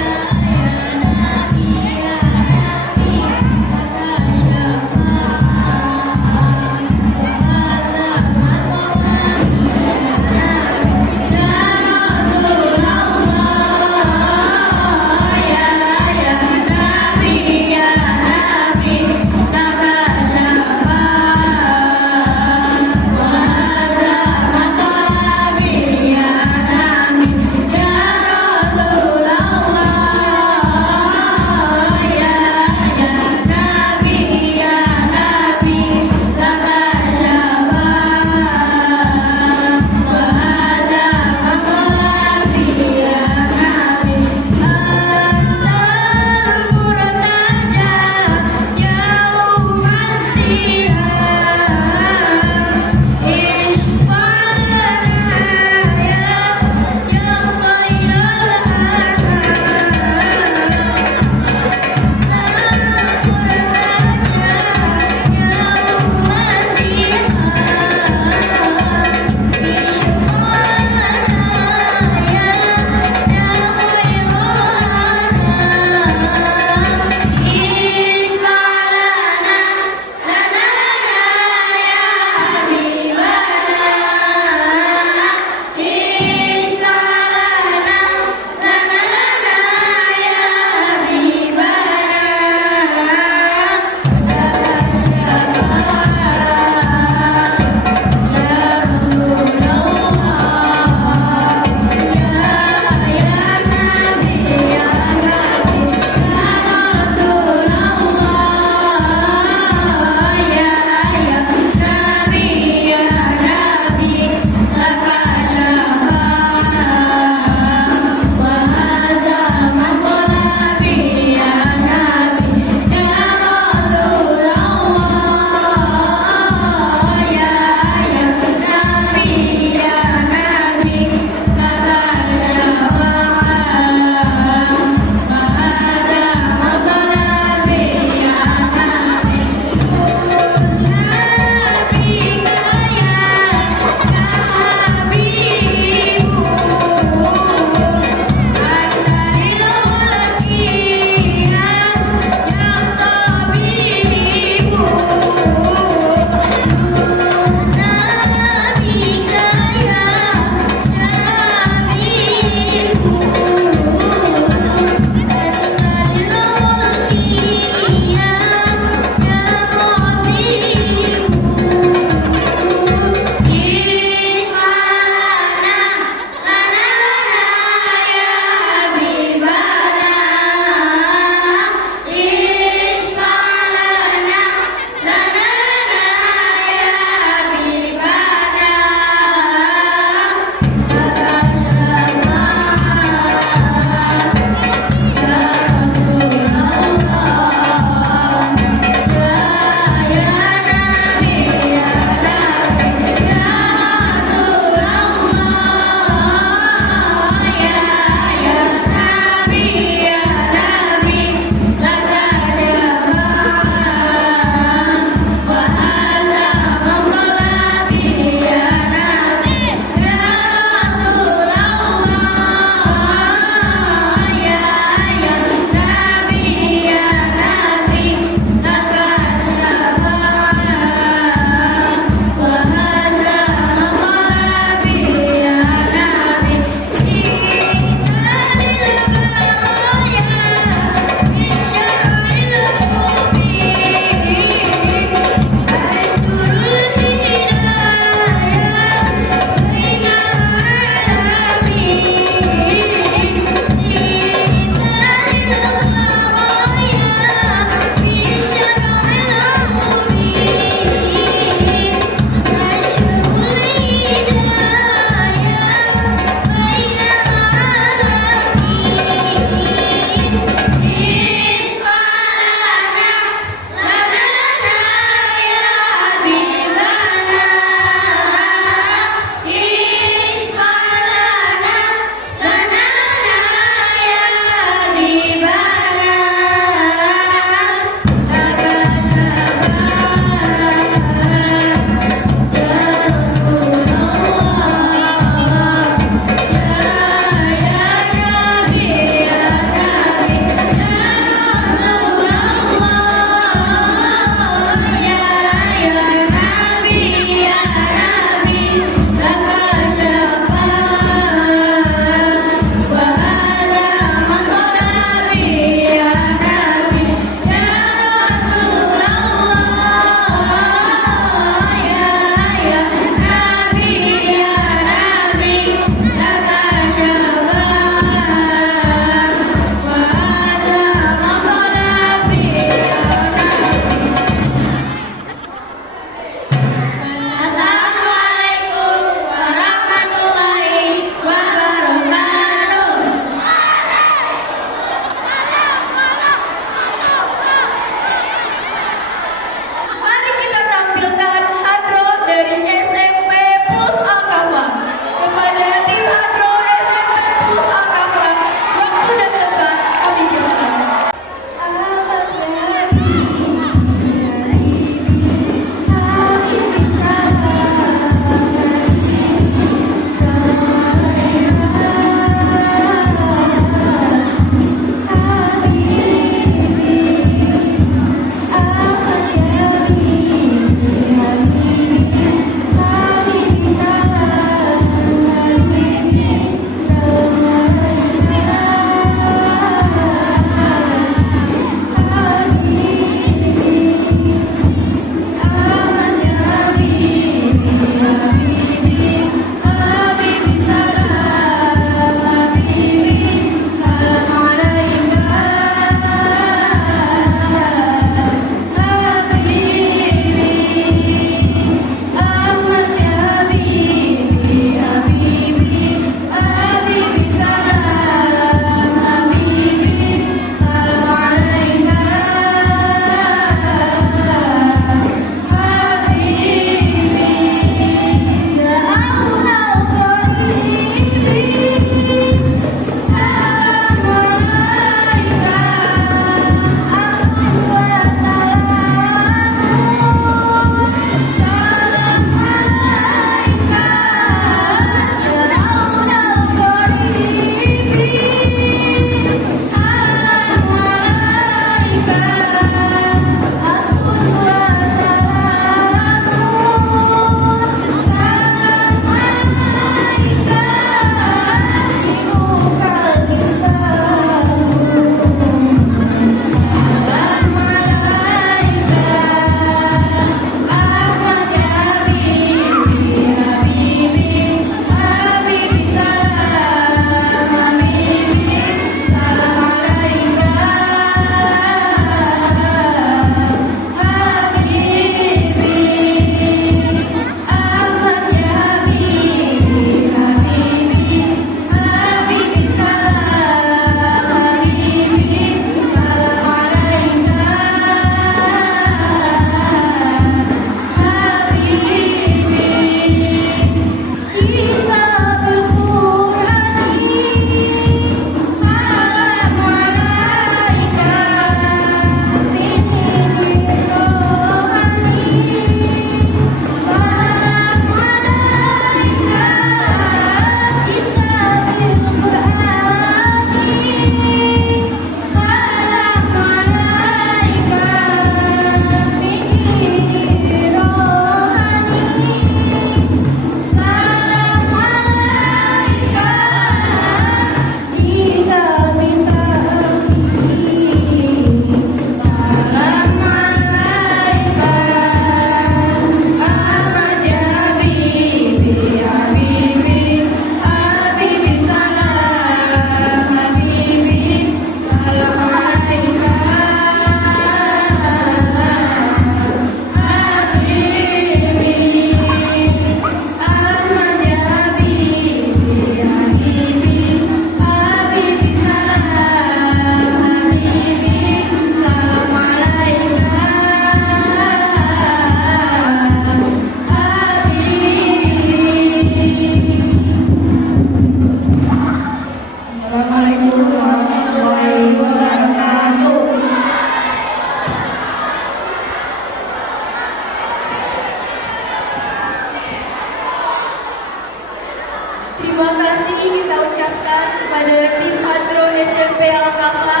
persilakan kepada tim Hadro SMP Al-Kafa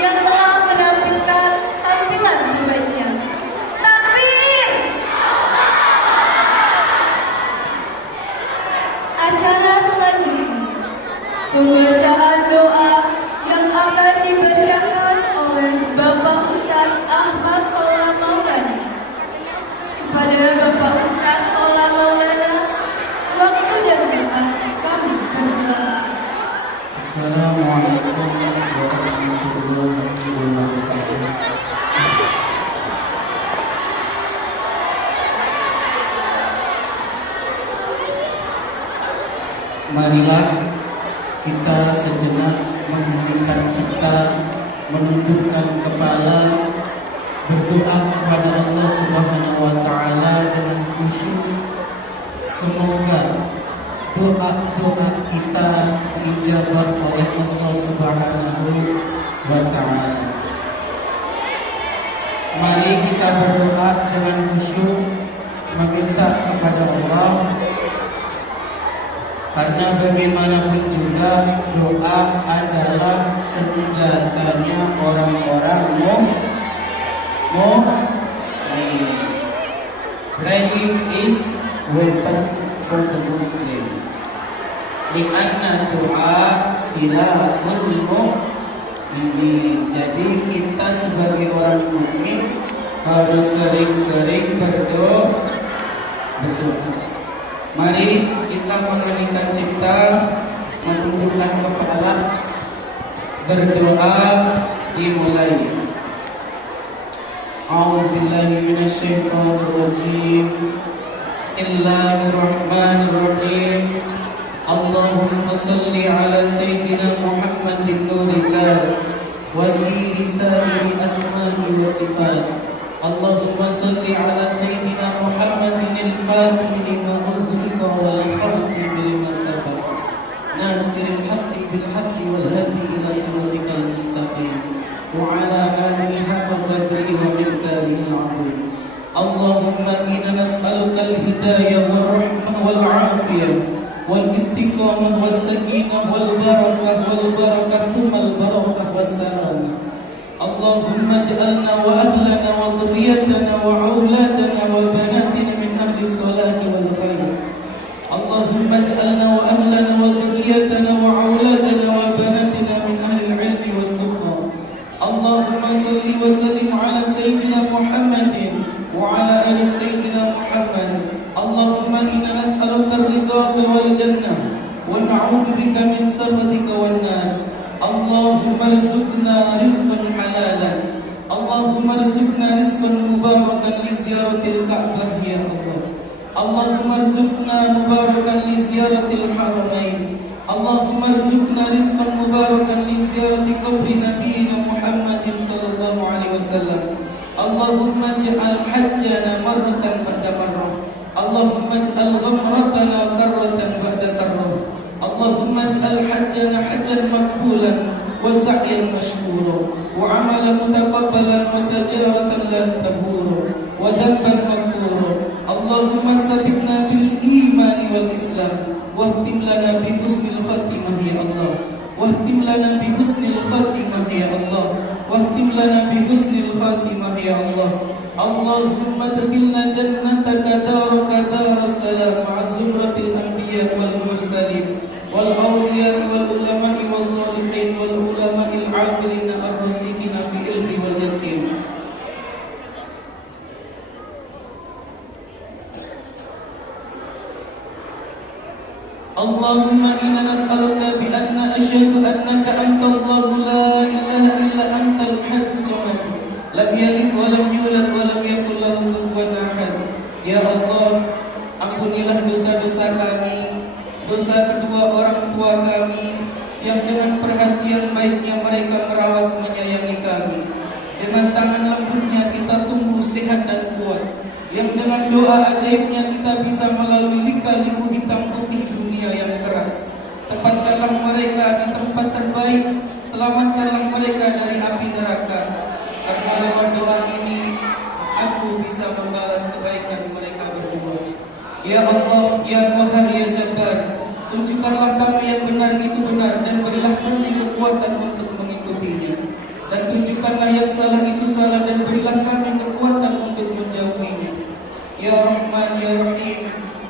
yang telah menampilkan tampilan terbaiknya. Takbir! Acara selanjutnya, pembacaan doa yang akan dibacakan oleh Bapak Ustadz Ahmad Tola Maulana. Kepada Bapak Ustadz Tola Maulana, waktu dan tempat kami persilakan. Assalamualaikum warahmatullahi wabarakatuh. Marilah kita sejenak menghentikan cipta, menundukkan kepala, berdoa kepada Allah Subhanahu wa taala dengan khusyuk. Semoga doa-doa kita diijabah oleh Allah Subhanahu wa taala. Mari kita berdoa dengan khusyuk, meminta kepada Allah, karena bagaimanapun juga doa adalah senjatanya orang-orang mukmin. Praying is weapon for the Muslim. Lianna doa silahul mu'minin. Jadi kita sebagai orang mukmin harus sering-sering berdoa. Mari kita menghentikan cipta, menundukkan kepala, berdoa, dimulai. A'udzubillahi minasyaitonir rajim. Bismillahirrahmanirrahim. Allahumma salli ala sayyidina Muhammadin nurika wa siri sari asma'i wa sifat. Allahumma salli ala sayyidina Muhammadin al-fatih lima ughliqa wal khatimi lima sabaq nasiril haqqi bil haqqi wal hadi ila siratikal mustaqim wa ala alihi haqqa qadrihi wa miqdarihi al-'azim. Allahumma inna nas'aluka al-hidayah wal rahmah wal 'afiyah wal istiqamah was sakinah wal barakah summa al barakah was salam. Allahumma ij'alna wa ahlana wa dhurriyatana wa auladana wa banatina min ahli salati wal khair. Allahumma ij'alna wa ahlana wa dhurriyatana wa auladana wa banatina min ahli al-'ilmi was tuqa. Allahumma salli wa sallim ala sayyidina Muhammadin wa ala ali sayyidina Muhammad. Allahumma inna nas'aluka ar-ridha wal jannah wa na'udzu bika min sakhatika wan nar. Allahumma rizqna rizqan halalan. Allahumma rizqna rizqan mubarakan li ziyaratil Ka'bah ya Allah. Allahumma rizqna mubarakan li ziyaratil haramain. Allahumma rizqna rizqan mubarakan li ziyarati qabri nabiyyina Muhammadin sallallahu alaihi wasallam. Allahumma ij'al hajjana marratan ba'da marrah. Allahumma ij'al ghamratana karratan ba'da karrah. Allahumma ij'al hajjana hajjan maqbulan wa sa'yan mashkura wa 'amalan mutaqabbalan wa tijaratan lan tabura wa dhanban maghfura. Allahumma sabbitna bil iman wal islam wahtim lana bi husnil khatimah ya Allah. Wahtim lana bi husnil khatimah ya Allah. Wahtim lana bi husnil khatimah ya Allah. Allahumma adkhilna jannataka daraka daras salam ma'a zumratil anbiya wal mursalin wal awliya wal ulama'i was salihin wal ulama'il 'amilin ar-rasikin fi ilmi wal yaqin. Allahumma inna nas'aluka bi anna asyhadu annaka antallahu la ilaha illa antal ahad samad lam yalid wa lam yulad wa lam yakul lahu kufuwan ahad. Ya Allah, ampunilah dosa-dosa kami, dosa kedua orang tua kami yang dengan perhatian baiknya mereka merawat menyayangi kami. Dengan tangan lembutnya kita tumbuh sehat dan kuat. Yang dengan doa ajaibnya kita bisa melalui lika-liku hitam putih dunia yang keras. Tempatkanlah mereka di tempat terbaik, selamatkanlah mereka dari api neraka. Karena lewat doa ini aku bisa membalas kebaikan mereka berdua. Ya Allah, Ya Qahar, Ya Jabbar, tunjukkanlah kami yang benar itu benar dan berilah kami kekuatan untuk mengikutinya. Dan tunjukkanlah yang salah itu salah dan berilah kami kekuatan untuk menjauhinya. Ya Rahman, Ya Rahim,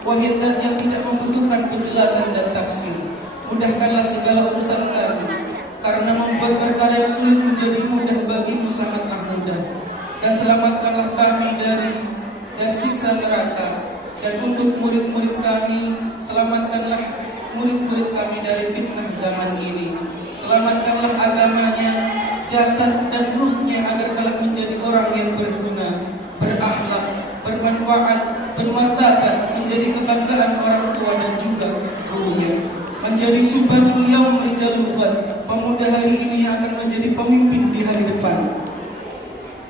wahai Zat yang tidak membutuhkan penjelasan dan tafsir, mudahkanlah segala urusan kami, karena membuat perkara yang sulit menjadi mudah bagimu sangatlah mudah. Dan selamatkanlah kami dari siksa neraka. Dan untuk murid-murid kami, selamatkanlah murid-murid kami dari fitnah zaman ini. Selamatkanlah agamanya, jasad dan ruhnya agar kelak menjadi orang yang berguna, berakhlak, bermanfaat, bermartabat, menjadi kebanggaan orang tua dan juga gurunya, menjadi subhanul yaum rijalul, pemuda hari ini yang akan menjadi pemimpin di hari depan.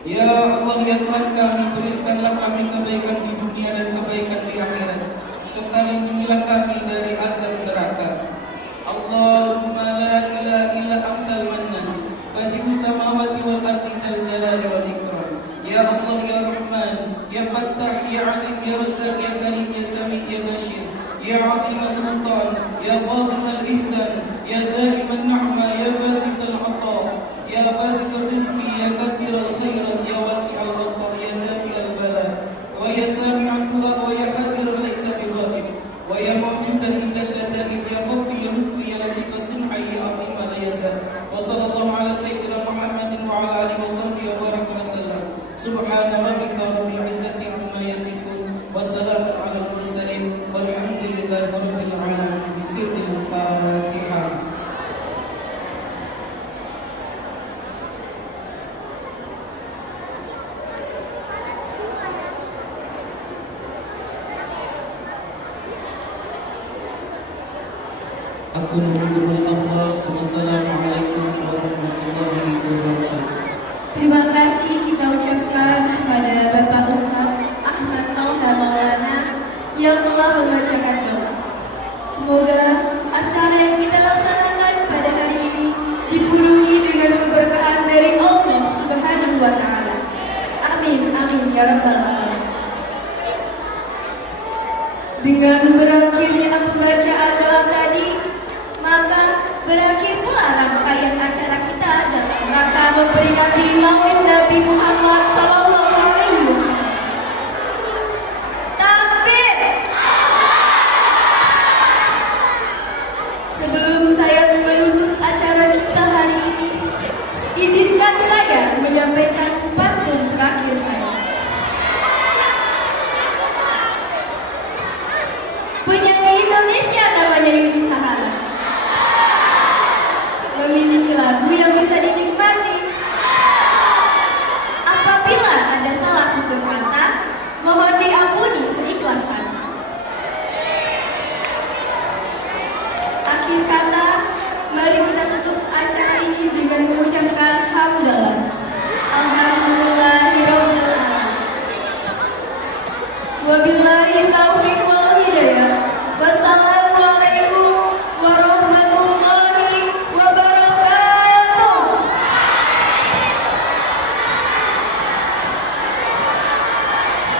Ya Allah, ya Tuhan kami, berikanlah kami kebaikan di dunia dan kebaikan di akhirat, serta lindungilah kami dari azab neraka. Allahumma la ilaha illa antal mannan, badi'us samawati wal ardi dzal jalali wal ikram. Ya Allah, ya Rahman, ya Fattah, ya Alim, ya Razzaq, ya Karim, ya Sami, ya Bashir, ya Azim Sultan, ya Qadim al-Ihsan, ya Daim an-Ni'ma, ya Basit al-'ata, ya Basit al-Rizqi, ya Kasir al-Khairat, ya Wasi' al-'ata, ya Dafi al-bala, wa ya Sami' al-du'a, wa ya Hadir laysa bi-ghafil, wa ya mawjudan inda syada'id, ya Khafi, ya Mutfi, ya Latif as-Sun'i, ya Azim al-Yazad. Wa sallallahu ala sayyidina Muhammadin wa ala alihi wa sahbihi wa baraka wa sallam. Subhana rabbika rabbil izzati amma yasifun, wa salamun ala al-mursalin, walhamdulillahi rabbil alamin. Bismillahil Fatihah. Aku memohon Allah. Wassalamualaikum warahmatullahi wabarakatuh. Terima kasih kita ucapkan kepada Bapak Ustadz Ahmad Tauha Maulana yang telah membacakan doa. Semoga acara yang kita laksanakan pada hari ini dipenuhi dengan keberkahan dari Allah Subhanahu wa Ta'ala. Amin, amin ya rabbal alamin. Dengan berakhirnya pembacaan doa tadi, maka berakhir pula rangkaian acara kita dalam rangka memperingati Maulid Nabi Muhammad Sallallahu Alaihi Wasallam. Takbir! Sebelum saya menutup acara kita hari ini, izinkan saya menyampaikan pantun terakhir saya. Penyanyi Indonesia namanya Yuni Sahara, memiliki lagu yang bisa dinikmati. Apabila ada salah tutur kata, mohon diampuni seikhlas hati. Akhir kata, mari kita tutup acara ini dengan mengucapkan hamdalah. Alhamdulillahirabbil alamin. Wabillahi taufiq wal hidayah. Wassalamu